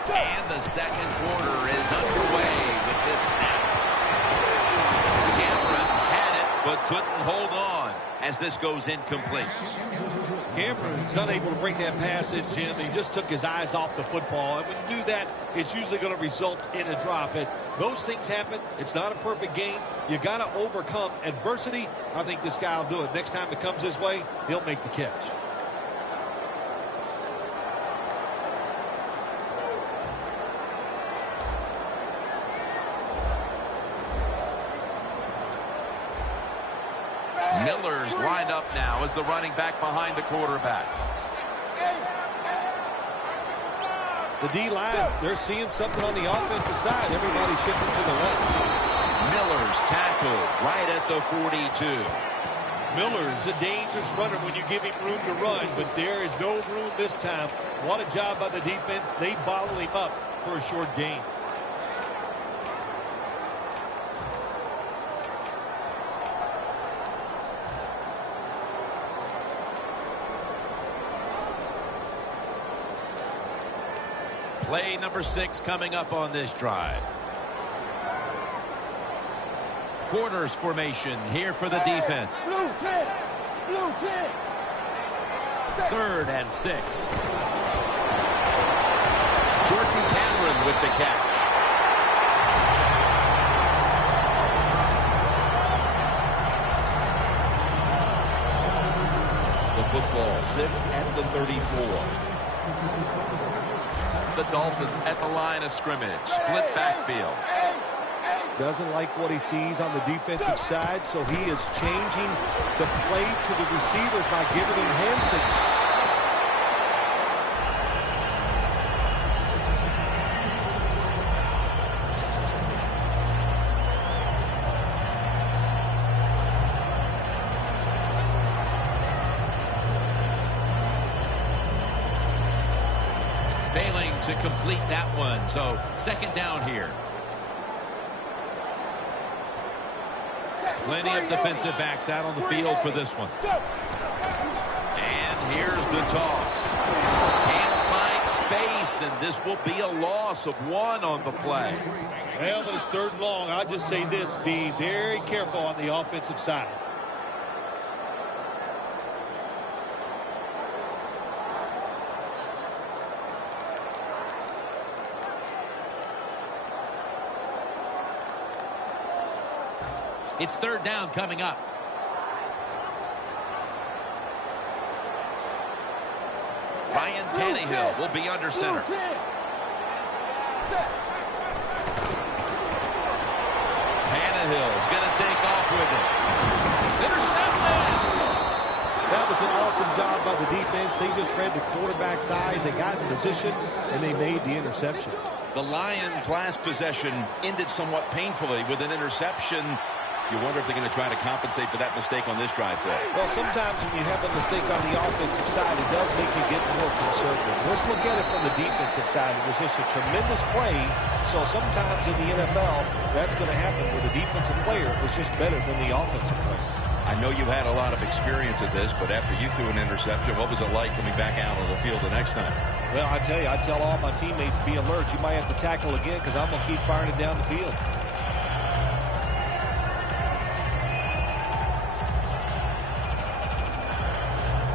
And the second quarter is underway with this snap. Cameron had it, but couldn't hold on as this goes incomplete. Cameron's unable to break that passage, Jim. He just took his eyes off the football. And when you do that, it's usually going to result in a drop. And those things happen. It's not a perfect game. You got to overcome adversity. I think this guy will do it. Next time it comes his way, he'll make the catch. Miller's lined up now as the running back behind the quarterback. The D-lines, they're seeing something on the offensive side. Everybody shifting to the left. Miller's tackled right at the 42. Miller's a dangerous runner when you give him room to run, but there is no room this time. What a job by the defense. They bottle him up for a short gain. Play number 6 coming up on this drive. Corners formation here for the defense. Blue 10. Blue 10. Third and 6. Jordan Cameron with the catch. The football sits at the 34. The Dolphins at the line of scrimmage. Split backfield. Doesn't like what he sees on the defensive side, so he is changing the play to the receivers by giving him hand signals. Failing to complete that one, so second down here. Plenty of defensive backs out on the field for this one. And here's the toss. Can't find space, and this will be a loss of 1 on the play. Well, but it's third and long. I'll just say this, be very careful on the offensive side. It's third down coming up. Tannehill will be under center. Tannehill's going to take off with it. It's intercepted. That was an awesome job by the defense. They just read the quarterback's eyes. They got in position, and they made the interception. The Lions' last possession ended somewhat painfully with an interception. You wonder if they're going to try to compensate for that mistake on this drive, Phil. Well, sometimes when you have a mistake on the offensive side, it does make you get more conservative. Let's look at it from the defensive side. It was just a tremendous play. So sometimes in the NFL, that's going to happen where the defensive player is just better than the offensive player. I know you had a lot of experience at this, but after you threw an interception, what was it like coming back out on the field the next time? Well, I tell you, I tell all my teammates, be alert. You might have to tackle again because I'm going to keep firing it down the field.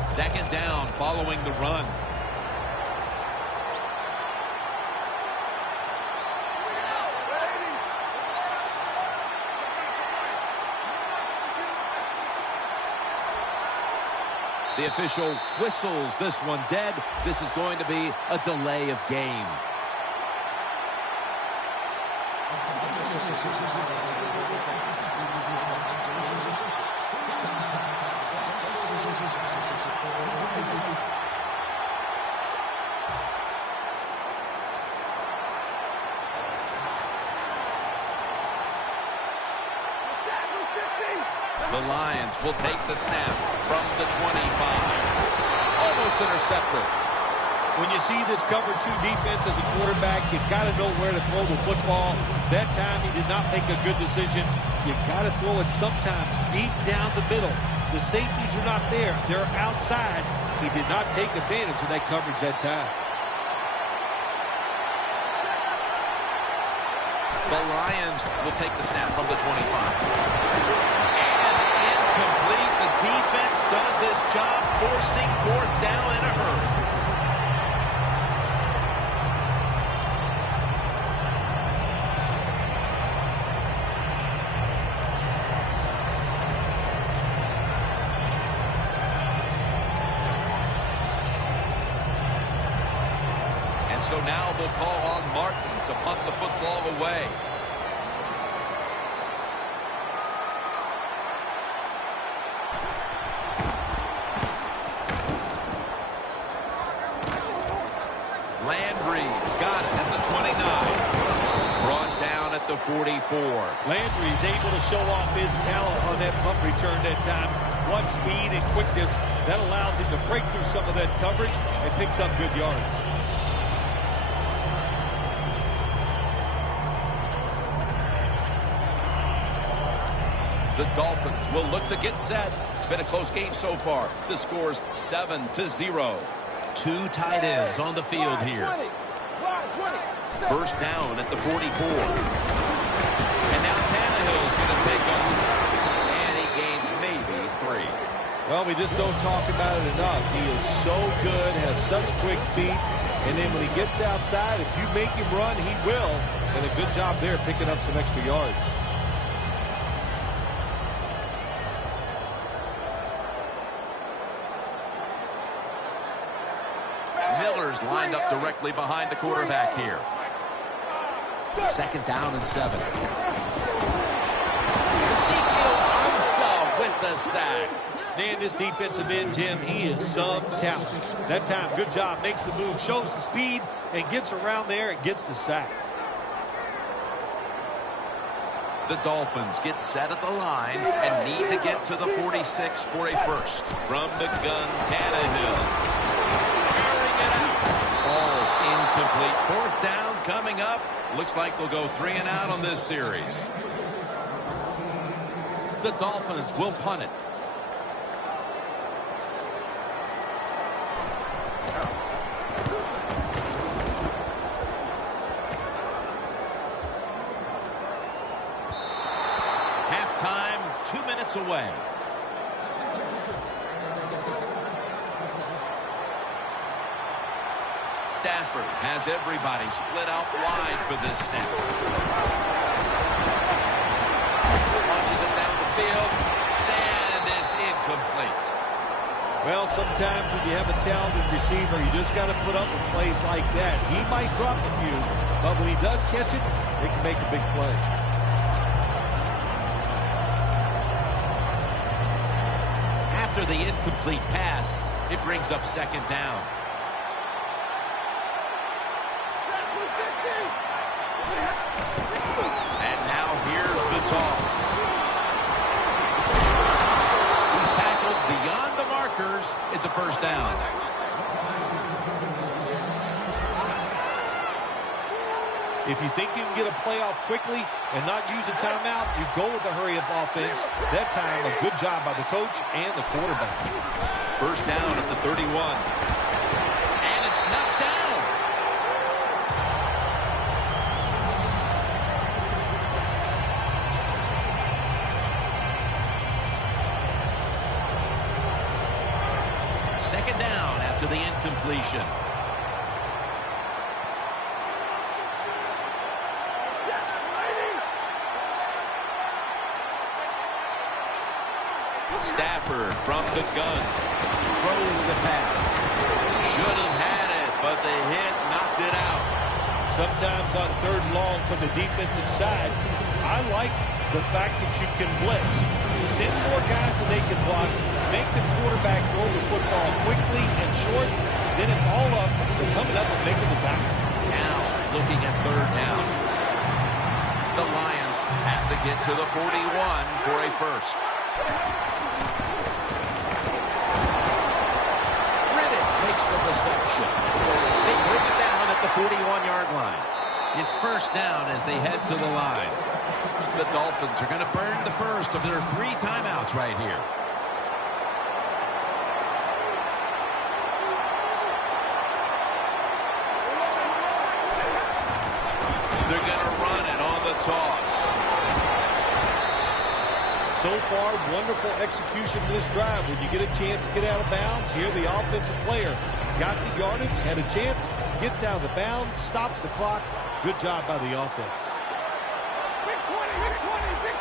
Second down following the run. The official whistles this one dead. This is going to be a delay of game. The Lions will take the snap from the 25. Almost intercepted. When you see this cover 2 defense as a quarterback, you got to know where to throw the football. That time he did not make a good decision. You got to throw it sometimes deep down the middle. The safeties are not there. They're outside. He did not take advantage of that coverage that time. The Lions will take the snap from the 25. Incomplete. The defense does its job, forcing 4th down in a hurry. And so now they'll call on Martin to punt the football away. Landry's got it at the 29. Brought down at the 44. Landry's able to show off his talent on that punt return that time. What speed and quickness. That allows him to break through some of that coverage and picks up good yards. The Dolphins will look to get set. It's been a close game so far. The score's 7-0. 2 tight ends on the field here. First down at the 44. And now Tannehill's going to take off. And he gains maybe 3. Well, we just don't talk about it enough. He is so good, has such quick feet. And then when he gets outside, if you make him run, he will. And a good job there picking up some extra yards. Miller's lined up directly behind the quarterback here. Second down and 7. Ezekiel Ansah with the sack. Man, this defensive end, Jim, he is some talent. That time, good job, makes the move, shows the speed, and gets around there and gets the sack. The Dolphins get set at the line and need to get to the 46 for a first. From the gun, Tannehill. Falls incomplete. 4th down coming up. Looks like they'll go 3 and out on this series. The Dolphins will punt it. Halftime, 2 minutes away. Stafford has everybody split out wide for this snap. Launches it down the field, and it's incomplete. Well, sometimes when you have a talented receiver, you just got to put up with plays like that. He might drop a few, but when he does catch it, it can make a big play. After the incomplete pass, it brings up second down. And now here's the toss. He's tackled beyond the markers. It's a first down. If you think you can get a playoff quickly and not use a timeout, you go with the hurry-up offense. That time, a good job by the coach and the quarterback. First down at the 31. And it's knocked down. Second down after the incompletion. Stafford from the gun. Throws the pass. Should have had it, but the hit knocked it out. Sometimes on third and long from the defensive side, I like the fact that you can blitz. Send more guys than they can block. Make the quarterback throw the football quickly and short. Then it's all up to coming up and making the tackle. Now looking at third down. The Lions have to get to the 41 for a first. Makes the reception. They bring it down at the 41-yard line. It's first down as they head to the line. The Dolphins are going to burn the first of their 3 timeouts right here. They're going to run it on the toss. So far, wonderful execution in this drive. When you get a chance to get out of bounds, here the offensive player got the yardage, had a chance, gets out of the bounds, stops the clock. Good job by the offense. Big 20, big 20, big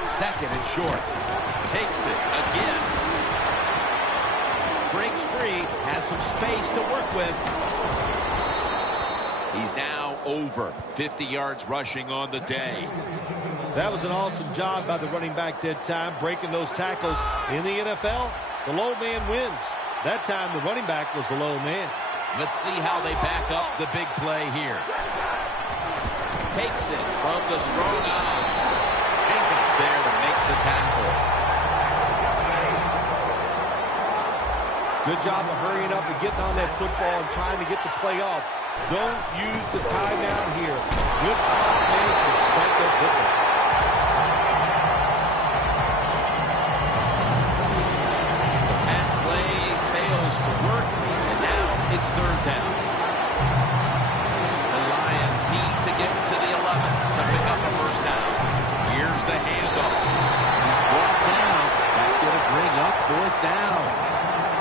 20. Second and short. Takes it again. Breaks free, has some space to work with. He's now over 50 yards rushing on the day. That was an awesome job by the running back that time, breaking those tackles. In the NFL, the low man wins. That time, the running back was the low man. Let's see how they back up the big play here. Takes it from the strong arm. Jenkins there to make the tackle. Good job of hurrying up and getting on that football and trying to get the play off. Don't use the timeout here. Good clock management. Snap that football. To work, and now it's third down. The Lions need to get to the 11 to pick up a first down. Here's the handoff. He's brought down. That's going to bring up fourth down.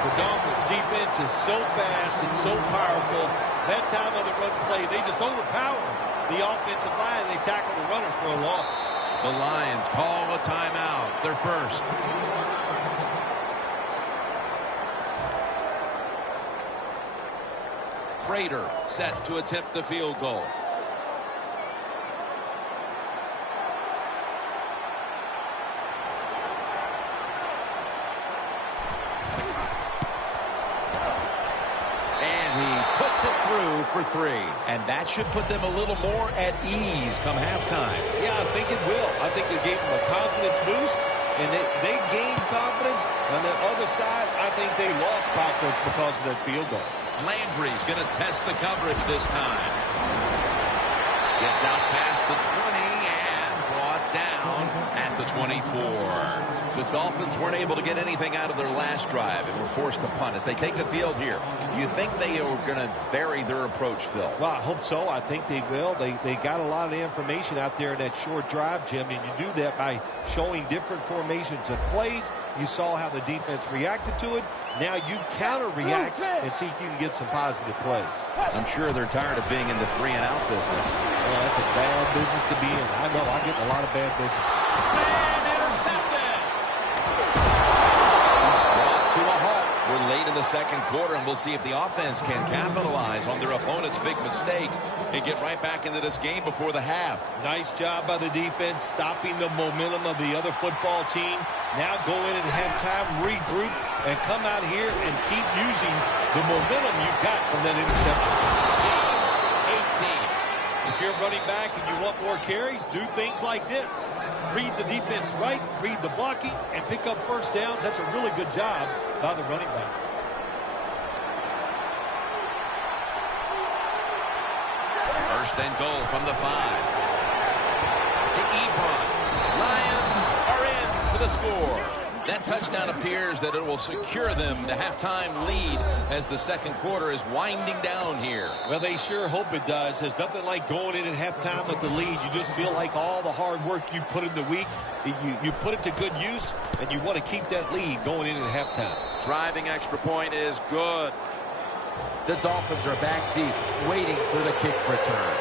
The Dolphins defense is so fast and so powerful. That time of the run play, they just overpower the offensive line. They tackle the runner for a loss. The Lions call a timeout. Their first. Prater set to attempt the field goal. And he puts it through for 3. And that should put them a little more at ease come halftime. Yeah, I think it will. I think it gave them a confidence boost, and they gained confidence. On the other side, I think they lost confidence because of that field goal. Landry's going to test the coverage this time. Gets out past the 20 and brought down at the 24. The Dolphins weren't able to get anything out of their last drive and were forced to punt as they take the field here. Do you think they are going to vary their approach, Phil? Well, I hope so. I think they will. They got a lot of information out there in that short drive, Jim, and you do that by showing different formations and plays. You saw how the defense reacted to it. Now you counter-react and see if you can get some positive plays. I'm sure they're tired of being in the 3-and-out business. Well, that's a bad business to be in. I know. I get in a lot of bad business. And intercepted! He's brought to a halt in the second quarter, and we'll see if the offense can capitalize on their opponent's big mistake and get right back into this game before the half. Nice job by the defense, stopping the momentum of the other football team. Now go in at halftime, regroup, and come out here and keep using the momentum you got from that interception. Gains 18. If you're running back and you want more carries, do things like this. Read the defense right, read the blocking, and pick up first downs. That's a really good job by the running back. First and goal from the 5. To Ebron. Lions are in for the score. That touchdown appears that it will secure them the halftime lead as the second quarter is winding down here. Well, they sure hope it does. There's nothing like going in at halftime with the lead. You just feel like all the hard work you put in the week, you put it to good use, and you want to keep that lead going in at halftime. Driving extra point is good. The Dolphins are back deep, waiting for the kick return.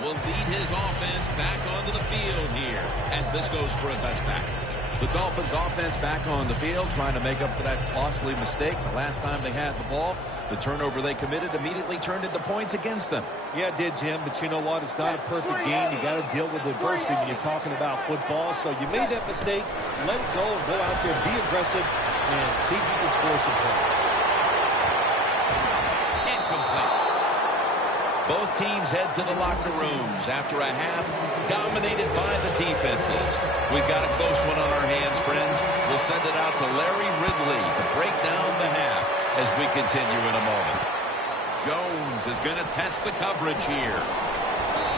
Will lead his offense back onto the field here as this goes for a touchback. The Dolphins offense back on the field trying to make up for that costly mistake. The last time they had the ball, the turnover they committed immediately turned into points against them. Yeah, it did, Jim, but you know what? It's not a perfect game. You got to deal with adversity when you're talking about football. So you made that mistake, let it go, and go out there, be aggressive, and see if you can score some points. Both teams head to the locker rooms after a half dominated by the defenses. We've got a close one on our hands, friends. We'll send it out to Larry Ridley to break down the half as we continue in a moment. Jones is going to test the coverage here.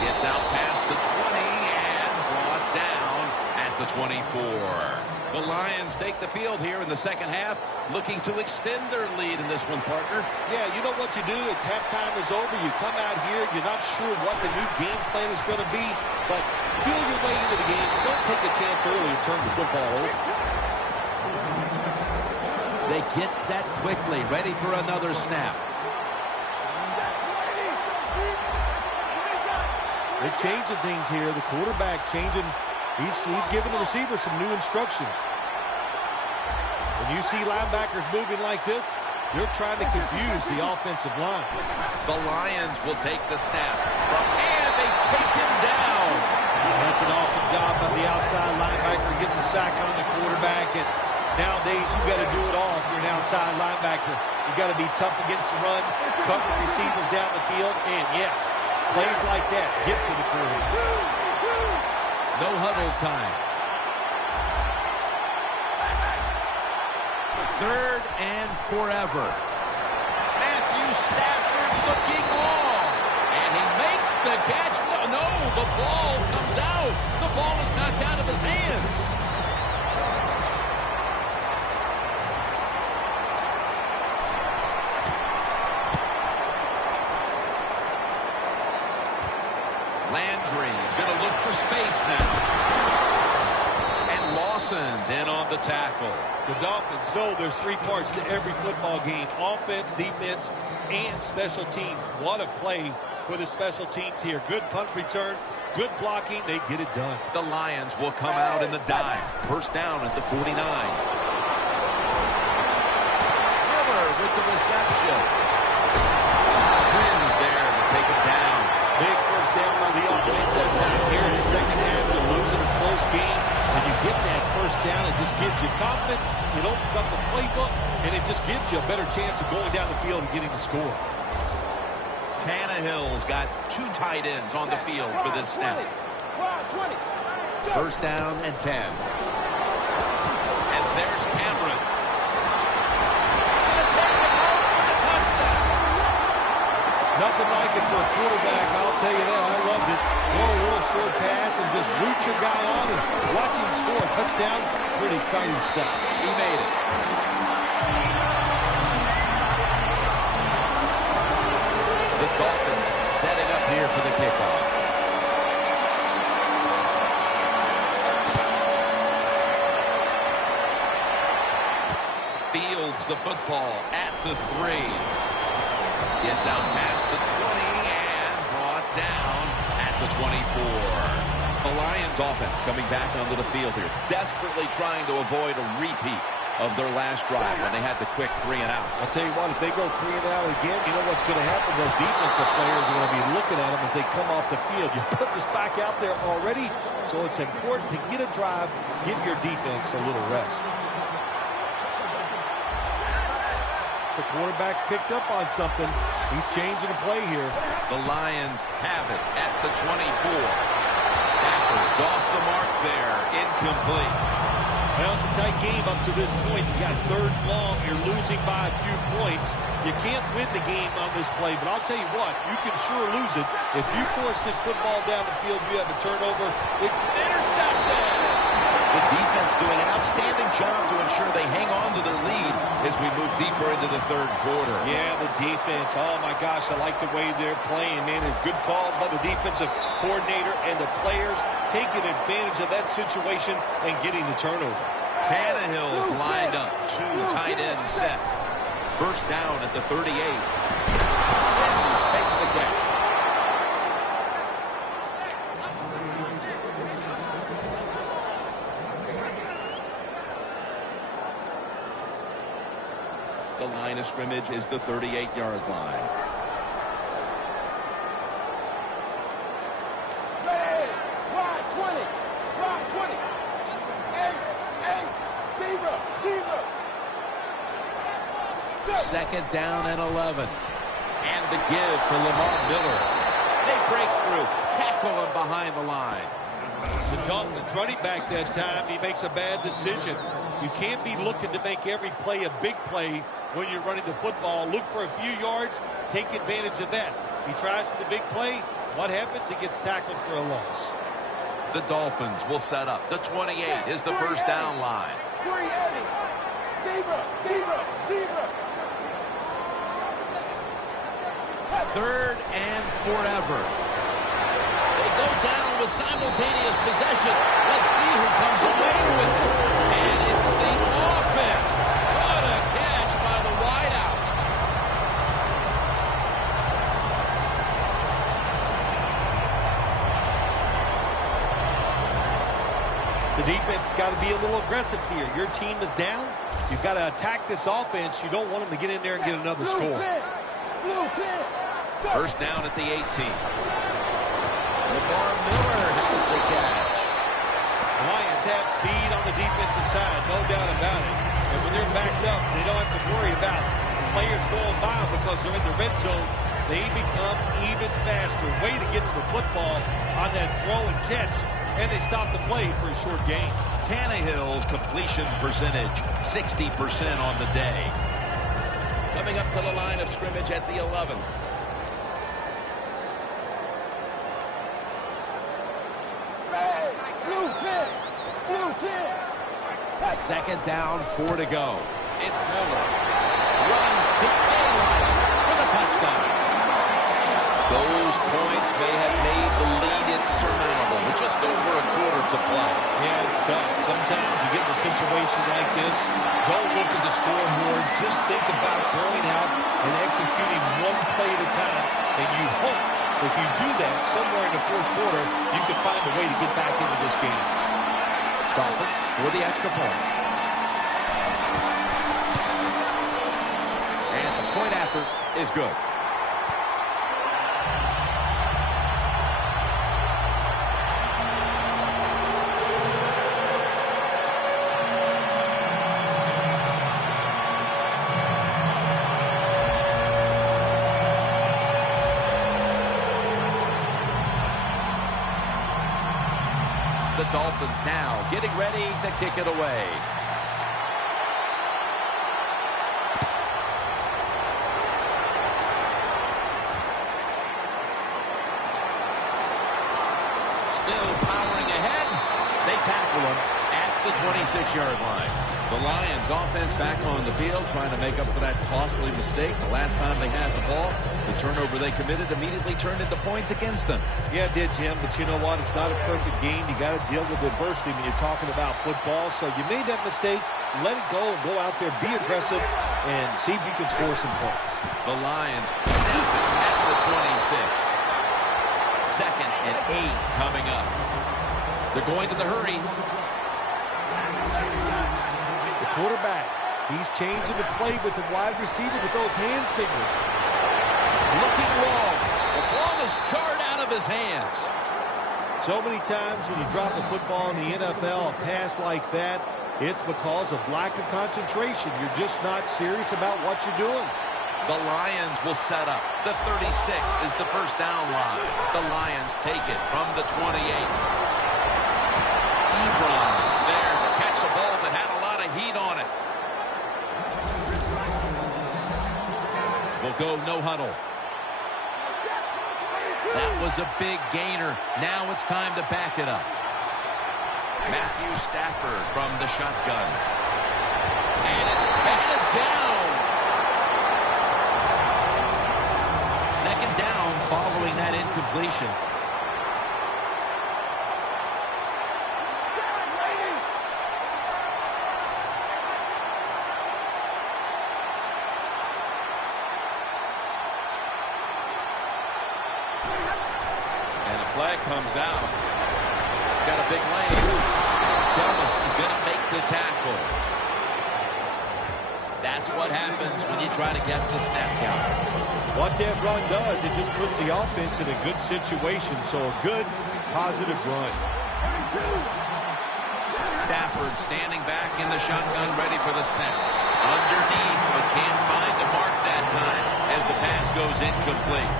Gets out past the 20 and brought down at the 24. The Lions take the field here in the second half, looking to extend their lead in this one, partner. Yeah, you know what you do? It's halftime is over. You come out here. You're not sure what the new game plan is going to be, but feel your way into the game. Don't take a chance early and turn the football over. They get set quickly, ready for another snap. They're changing things here. The quarterback changing. He's giving the receiver some new instructions. When you see linebackers moving like this, they're trying to confuse the offensive line. The Lions will take the snap. And they take him down. That's an awesome job by the outside linebacker. He gets a sack on the quarterback. And nowadays, you got to do it all if you're an outside linebacker. You got to be tough against the run, cover receivers down the field, and yes, plays like that get to the quarterback. No huddle time. Third and forever. Matthew Stafford looking long. And he makes the catch. No, the ball comes out. The ball is knocked out of his hands. Landry's going to look for space now. And Lawson's in on the tackle. The Dolphins know there's three parts to every football game: offense, defense, and special teams. What a play for the special teams here. Good punt return, good blocking. They get it done. The Lions will come out in the dive. First down at the 49. Miller with the reception. Quinn's there to take it down. Big first down by the offense that time here in the second half. They're losing a close game. When you get that first down, it just gives you confidence. It opens up the playbook, and it just gives you a better chance of going down the field and getting the score. Tannehill's got two tight ends on the field for this snap. First down and 10. And there's Cameron. Gonna take it home for the touchdown. Nothing like it for a quarterback, I'll tell you that. I loved it. Throw a little short pass and just root your guy on and watch him score a touchdown. Pretty exciting stuff. He made it. The Dolphins setting up here for the kickoff. Fields the football at the 3. Gets out past the 20 and brought down at the 24. The Lions offense coming back onto the field here, desperately trying to avoid a repeat of their last drive when they had the quick 3 and out. I'll tell you what, if they go 3 and out again, you know what's going to happen? Those defensive players are going to be looking at them as they come off the field. You put this back out there already, so it's important to get a drive, give your defense a little rest. The quarterback's picked up on something. He's changing the play here. The Lions have it at the 24. Stafford's off the mark there. Incomplete. Well, it's a tight game up to this point. You got 3rd and long. You're losing by a few points. You can't win the game on this play, but I'll tell you what, you can sure lose it. If you force this football down the field, you have a turnover. Intercepted! The defense doing an outstanding job to ensure they hang on to their lead as we move deeper into the 3rd quarter. Yeah, the defense. Oh, my gosh, I like the way they're playing, man. There's good calls by the defensive coordinator and the players taking advantage of that situation and getting the turnover. Tannehill's lined up. 2 tight ends set. 1st down at the 38. Sims makes the catch. The line of scrimmage is the 38-yard line. Ready. Ride 20. Ride 20. 8. 0. 2nd down and 11. And the give to Lamar Miller. They break through. Tackle him behind the line. The Dolphins running back that time, he makes a bad decision. You can't be looking to make every play a big play when you're running the football. Look for a few yards, take advantage of that. He tries for the big play. What happens? He gets tackled for a loss. The Dolphins will set up. The 28 is the 1st down line. 380. 0. 3rd and forever. They go down with simultaneous possession. Let's see who comes away with it. And it's the offense. What a catch by the wideout. The defense has got to be a little aggressive here. Your team is down. You've got to attack this offense. You don't want them to get in there and get another score. Blue 10. 1st down at the 18. Lamar Miller has the catch. The Lions have speed on the defensive side, no doubt about it. And when they're backed up, they don't have to worry about players going by because they're in the red zone. They become even faster. Way to get to the football on that throw and catch, and they stop the play for a short gain. Tannehill's completion percentage, 60% on the day. Coming up to the line of scrimmage at the 11. Blue 10. Blue 10. 2nd down, 4 to go. It's Miller. Runs to daylight for the touchdown. Those points may have made the lead insurmountable with just over a quarter to play. Yeah, it's tough. Sometimes you get in a situation like this, don't look at the scoreboard. Just think about going out and executing one play at a time, and you hope if you do that somewhere in the 4th quarter, you can find a way to get back into this game. Dolphins for the extra point. And the point after is good. The Dolphins now getting ready to kick it away. Still powering ahead. They tackle him at the 26-yard line. The Lions offense back on the field trying to make up for that costly mistake. The last time they had the ball, the turnover they committed immediately turned into points against them. Yeah, it did, Jim, but you know what? It's not a perfect game. You got to deal with adversity when you're talking about football. So you made that mistake. Let it go and go out there, be aggressive, and see if you can score some points. The Lions snap it at the 26. 2nd and 8 coming up. They're going to the hurry. The quarterback, he's changing the play with the wide receiver with those hand signals. Looking long. The ball is jarred out of his hands. So many times when you drop a football in the NFL, a pass like that, it's because of lack of concentration. You're just not serious about what you're doing. The Lions will set up. The 36 is the first down line. The Lions take it from the 28. Ebron's there to catch a ball that had a lot of heat on it. We'll go no huddle. That was a big gainer. Now it's time to back it up. Matthew Stafford from the shotgun. And it's batted down. Second down following that incompletion. And a flag comes out. Got a big lane. Gomez is going to make the tackle. That's what happens when you try to guess the snap count. What that run does, it just puts the offense in a good situation. So a good, positive run. Stafford standing back in the shotgun, ready for the snap. Underneath, but can't find the mark that time as the pass goes incomplete.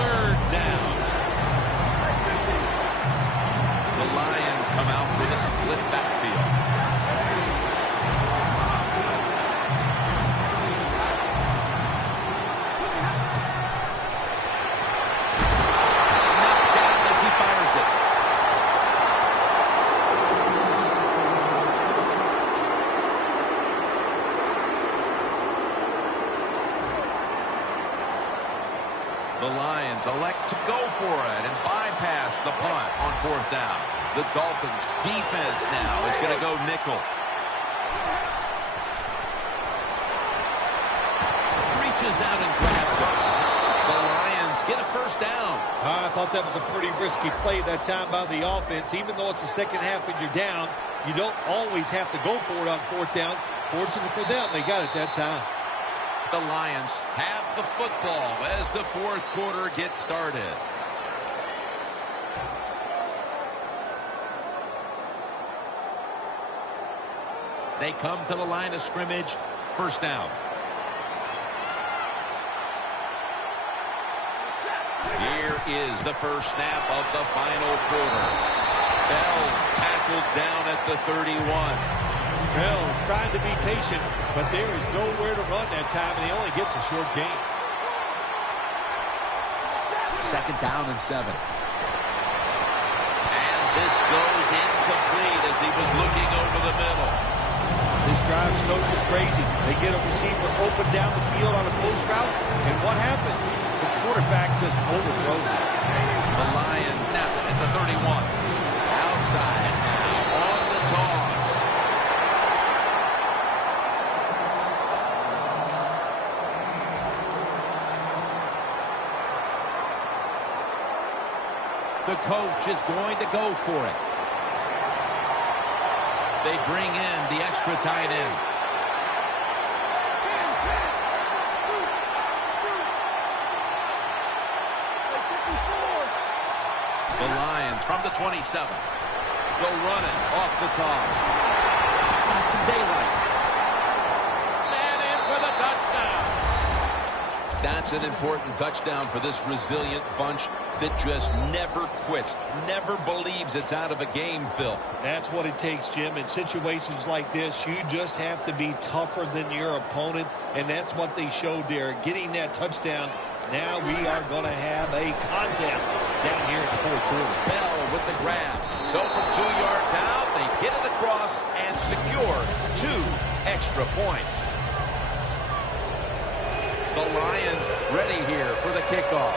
Third down. The Lions come out with a split backfield. Knocked down as he fires it. The Lions elect to go for it and bypass the punt on fourth down. The Dolphins' defense now is going to go nickel. Reaches out and grabs it. The Lions get a first down. I thought that was a pretty risky play that time by the offense. Even though it's the second half and you're down, you don't always have to go for it on fourth down. Fortunately for them, they got it that time. The Lions have the football as the fourth quarter gets started. They come to the line of scrimmage. First down. Here is the first snap of the final quarter. Bell's tackled down at the 31. Bell's trying to be patient, but there is nowhere to run that time, and he only gets a short gain. Second down and 7. And this goes incomplete as he was looking over the middle. This drive's coach is crazy. They get a receiver open down the field on a post route, and what happens? The quarterback just overthrows it. The Lions now at the 31. Outside now on the toss. The coach is going to go for it. They bring in the extra tight end. The Lions from the 27. Go running off the toss. It's got some daylight. Man in for the touchdown. That's an important touchdown for this resilient bunch that just never quits, never believes it's out of a game, Phil. That's what it takes, Jim. In situations like this, you just have to be tougher than your opponent, and that's what they showed there, getting that touchdown. Now we are going to have a contest down here in the fourth quarter. Bell with the grab. So from 2 yards out, they get it across and secure 2 extra points. The Lions ready here for the kickoff.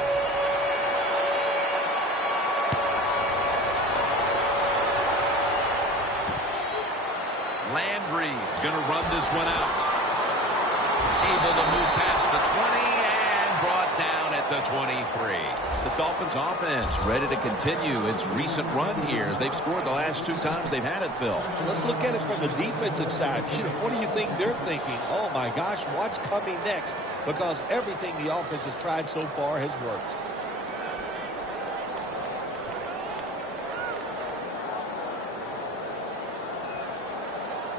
Landry's going to run this one out. Able to move past the 20 and brought down at at the 23. The Dolphins offense ready to continue its recent run here as they've scored the last 2 times they've had it, Phil. Let's look at it from the defensive side. What do you think they're thinking? Oh, my gosh, what's coming next? Because everything the offense has tried so far has worked.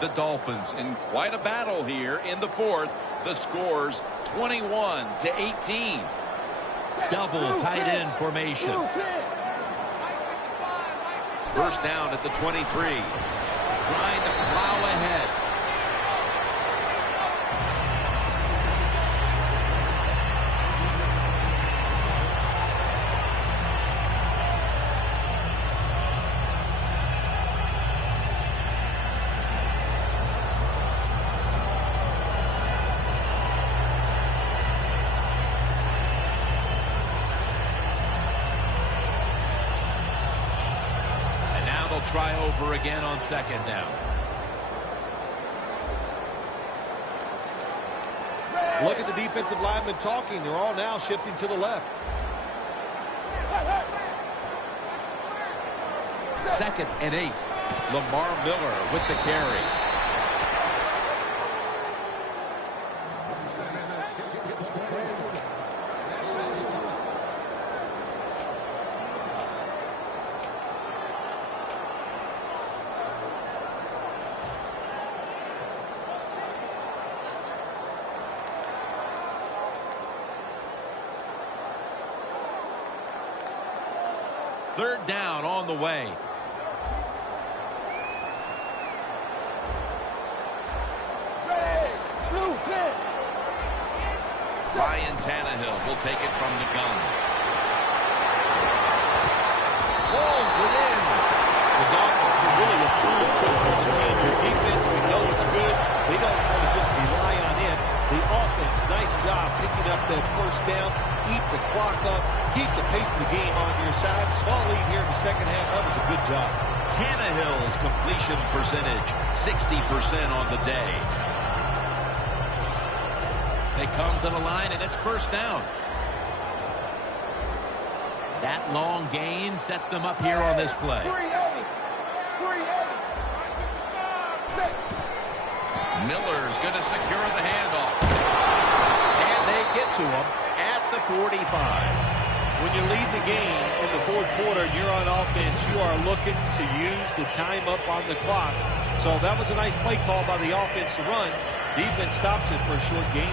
The Dolphins in quite a battle here in the 4th. The score's 21-18. Double tight end formation. First down at the 23. Trying to plow ahead. Try over again on 2nd down. Look at the defensive linemen talking. They're all now shifting to the left. 2nd and 8. Lamar Miller with the carry. Third down on the way. Ryan Tannehill will take it from the gun. Balls it in. The Dolphins are really a true football team. Their defense, we know it's good. They don't want to just rely on it. The offense, nice job picking up that first down. Eat the clock up. Keep the pace of the game on your side. Small lead here in the second half. That was a good job. Tannehill's completion percentage, 60% on the day. They come to the line, and it's first down. That long gain sets them up here on this play. Miller's going to secure the handoff. And they get to him at the 45. When you lead the game in the 4th quarter and you're on offense, you are looking to use the time up on the clock. So that was a nice play call by the offense to run. Defense stops it for a short gain.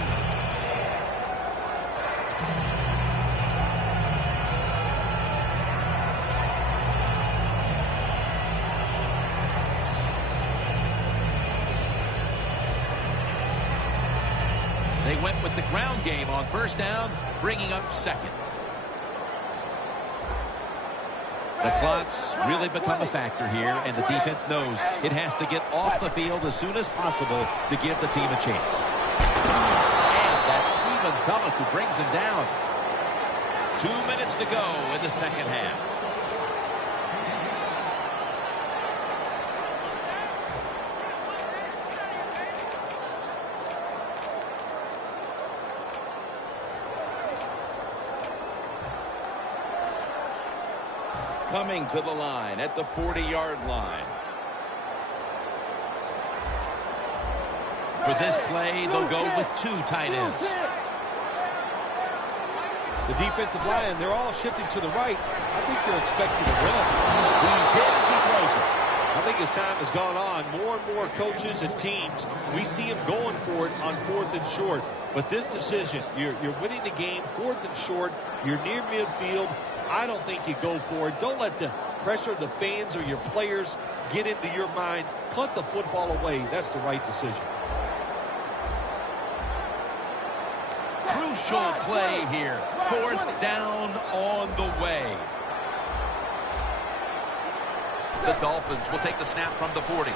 They went with the ground game on first down, bringing up 2nd. The clock's really become a factor here, and the defense knows it has to get off the field as soon as possible to give the team a chance. And that's Stephen Tulloch who brings him down. 2 minutes to go in the second half. Coming to the line at the 40-yard line. For this play, they'll go with 2 tight ends. The defensive line, they're all shifting to the right. I think they're expecting to run. He's hit as he throws it. I think as time has gone on, more and more coaches and teams, we see him going for it on 4th and short. But this decision, you're winning the game, 4th and short, you're near midfield. I don't think you go for it. Don't let the pressure of the fans or your players get into your mind. Punt the football away. That's the right decision. Crucial play here. 4th down on the way. The Dolphins will take the snap from the 40.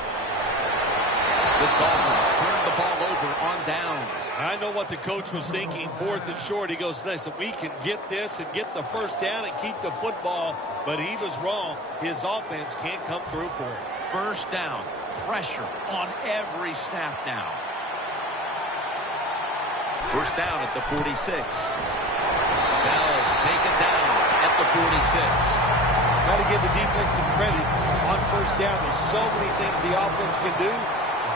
The Dolphins turn the ball over on downs. I know what the coach was thinking. 4th and short. He goes, listen, we can get this and get the first down and keep the football. But he was wrong. His offense can't come through for him. First down. Pressure on every snap now. First down at the 46. Bell taken down at the 46. Got to give the defense some credit. On first down, there's so many things the offense can do.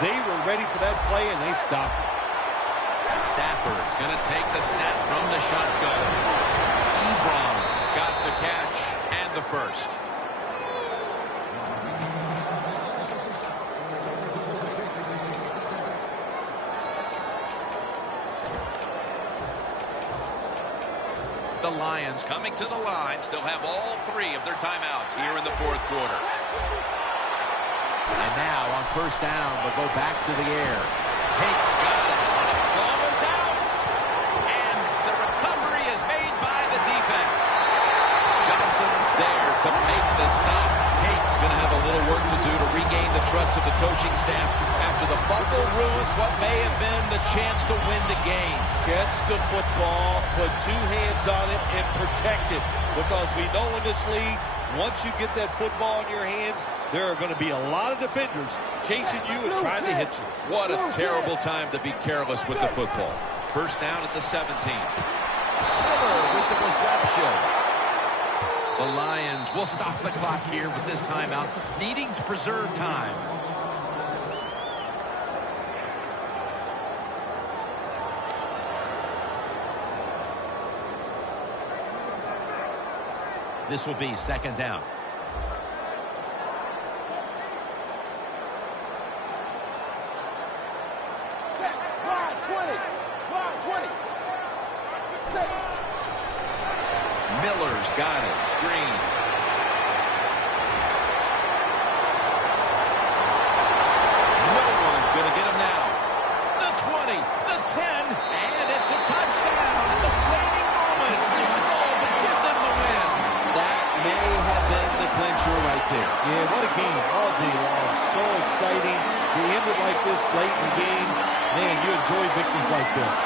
They were ready for that play, and they stopped it. Stafford's going to take the snap from the shotgun. Ebron's got the catch and the first. The Lions coming to the line still have all three of their timeouts here in the fourth quarter. And now on first down, they'll go back to the air. Takes got it. And the ball is out. And the recovery is made by the defense. Johnson's there to make the stop. Tate's going to have a little work to do to regain the trust of the coaching staff after the fumble ruins what may have been the chance to win the game. Catch the football, put two hands on it, and protect it. Because we know in this league, once you get that football in your hands, there are going to be a lot of defenders chasing you and trying to hit you. What a terrible time to be careless with the football. First down at the 17. Miller with the reception. The Lions will stop the clock here with this timeout, needing to preserve time. This will be second down. Miller's got it. Screen. No one's going to get him now. The 20, the 10, and it's a touchdown. In the waning moments, the show will give them the win. That may have been the clincher right there. Yeah, what a game all day long. So exciting to end it like this late in the game. Man, you enjoy victories like this.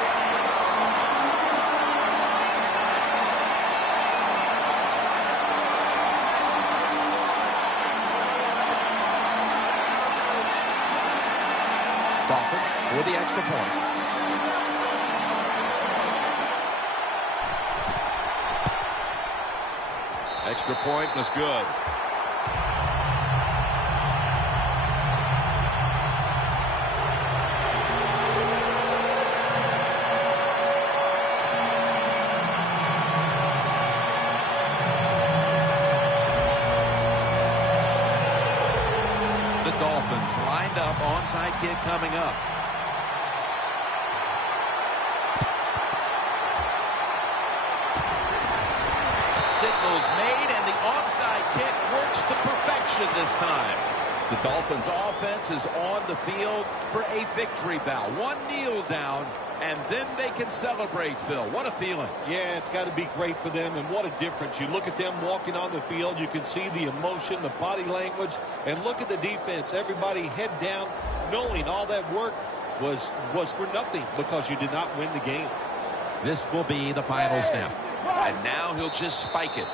Dolphins for the extra point. Extra point was good. The Dolphins lined up, onside kick coming up. Signals made, and the onside kick works to perfection this time. The Dolphins offense is on the field for a victory bow. One kneel down, and then they can celebrate, Phil. What a feeling. Yeah, it's got to be great for them, and what a difference. You look at them walking on the field, you can see the emotion, the body language, and look at the defense. Everybody head down, knowing all that work was for nothing because you did not win the game. This will be the final snap. And now he'll just spike it.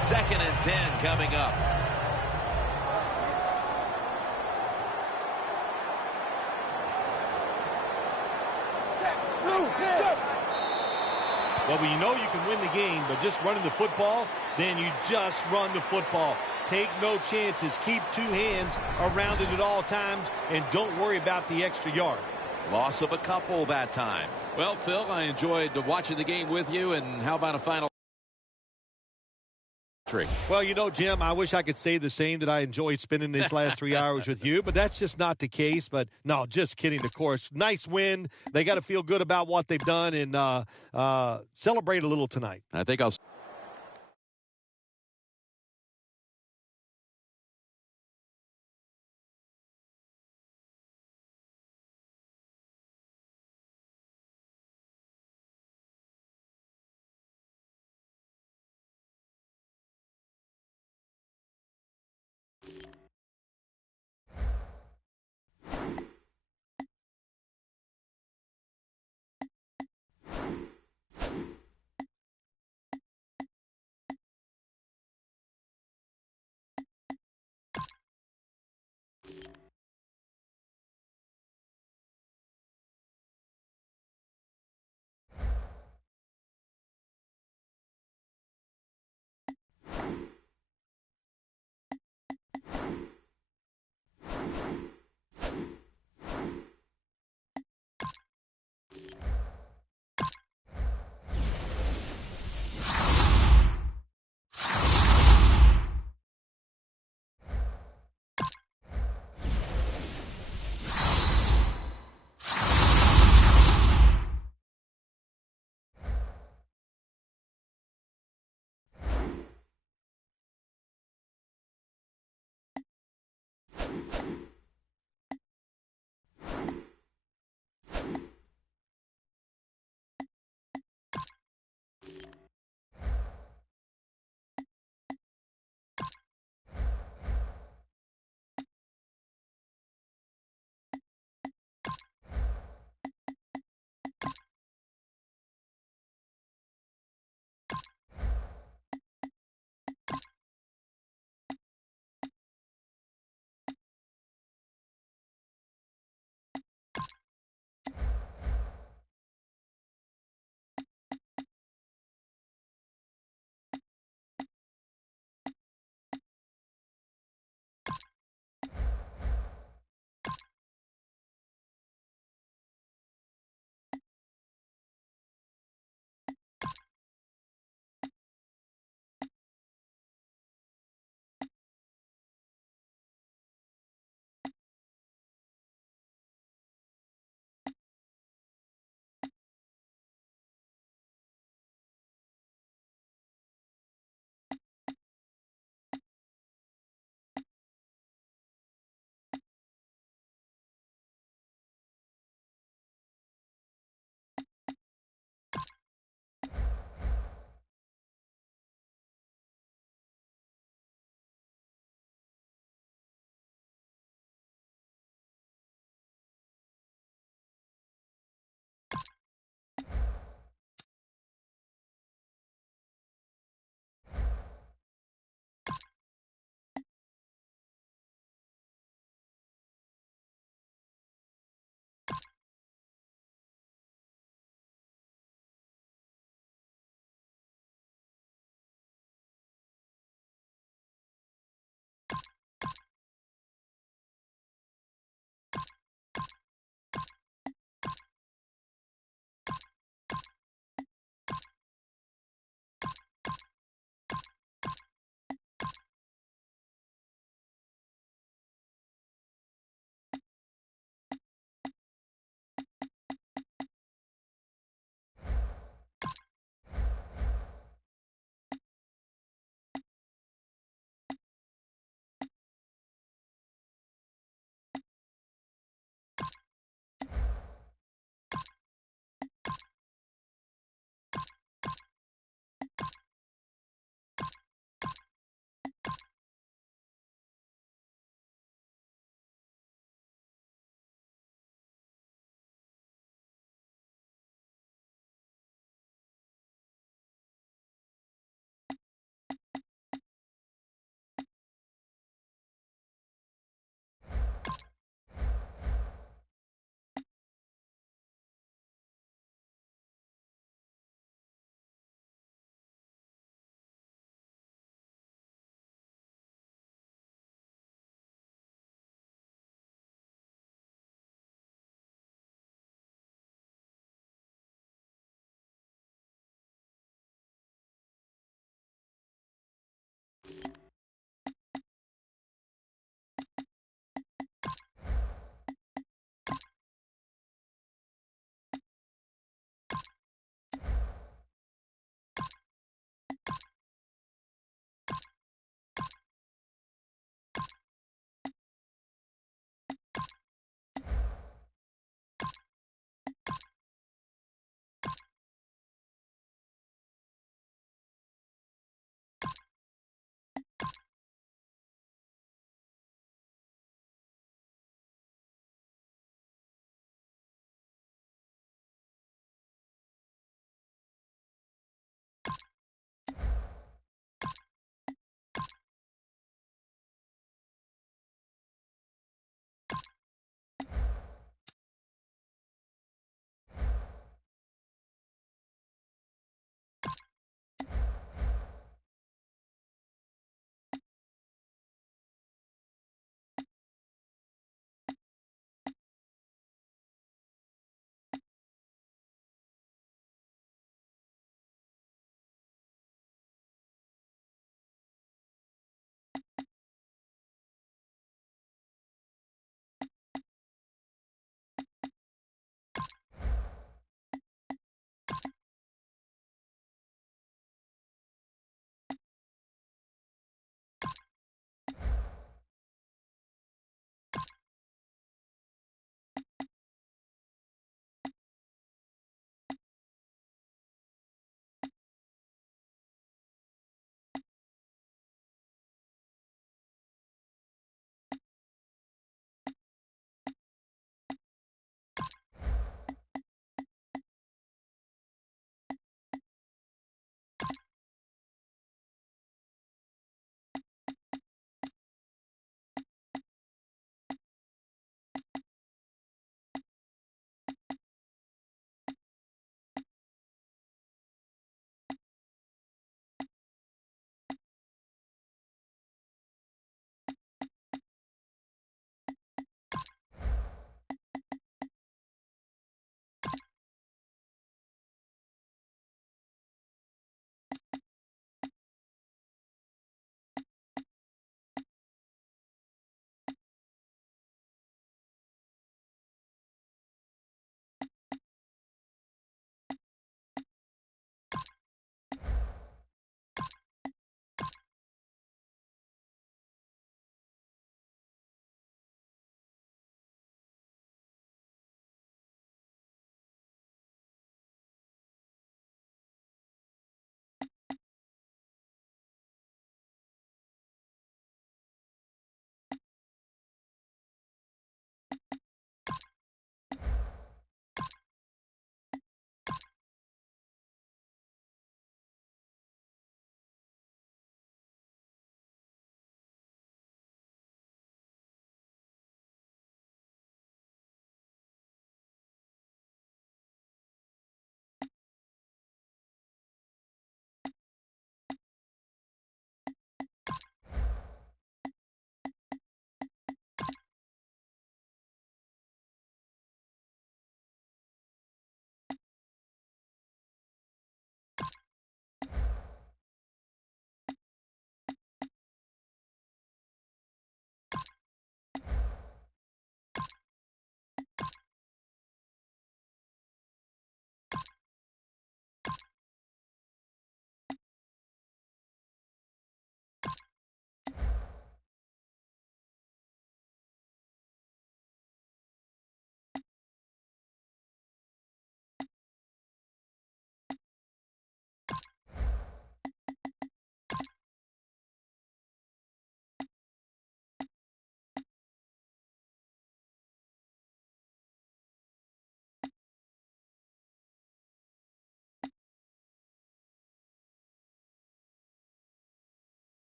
Second and 10 coming up. Well, when you know you can win the game, but just running the football, then you just run the football. Take no chances. Keep two hands around it at all times, and don't worry about the extra yard. Loss of a couple that time. Well, Phil, I enjoyed watching the game with you, and how about a final? Well, you know, Jim, I wish I could say the same, that I enjoyed spending these last 3 hours with you, but that's just not the case. But no, just kidding, of course. Nice win. They got to feel good about what they've done and celebrate a little tonight. I think I'll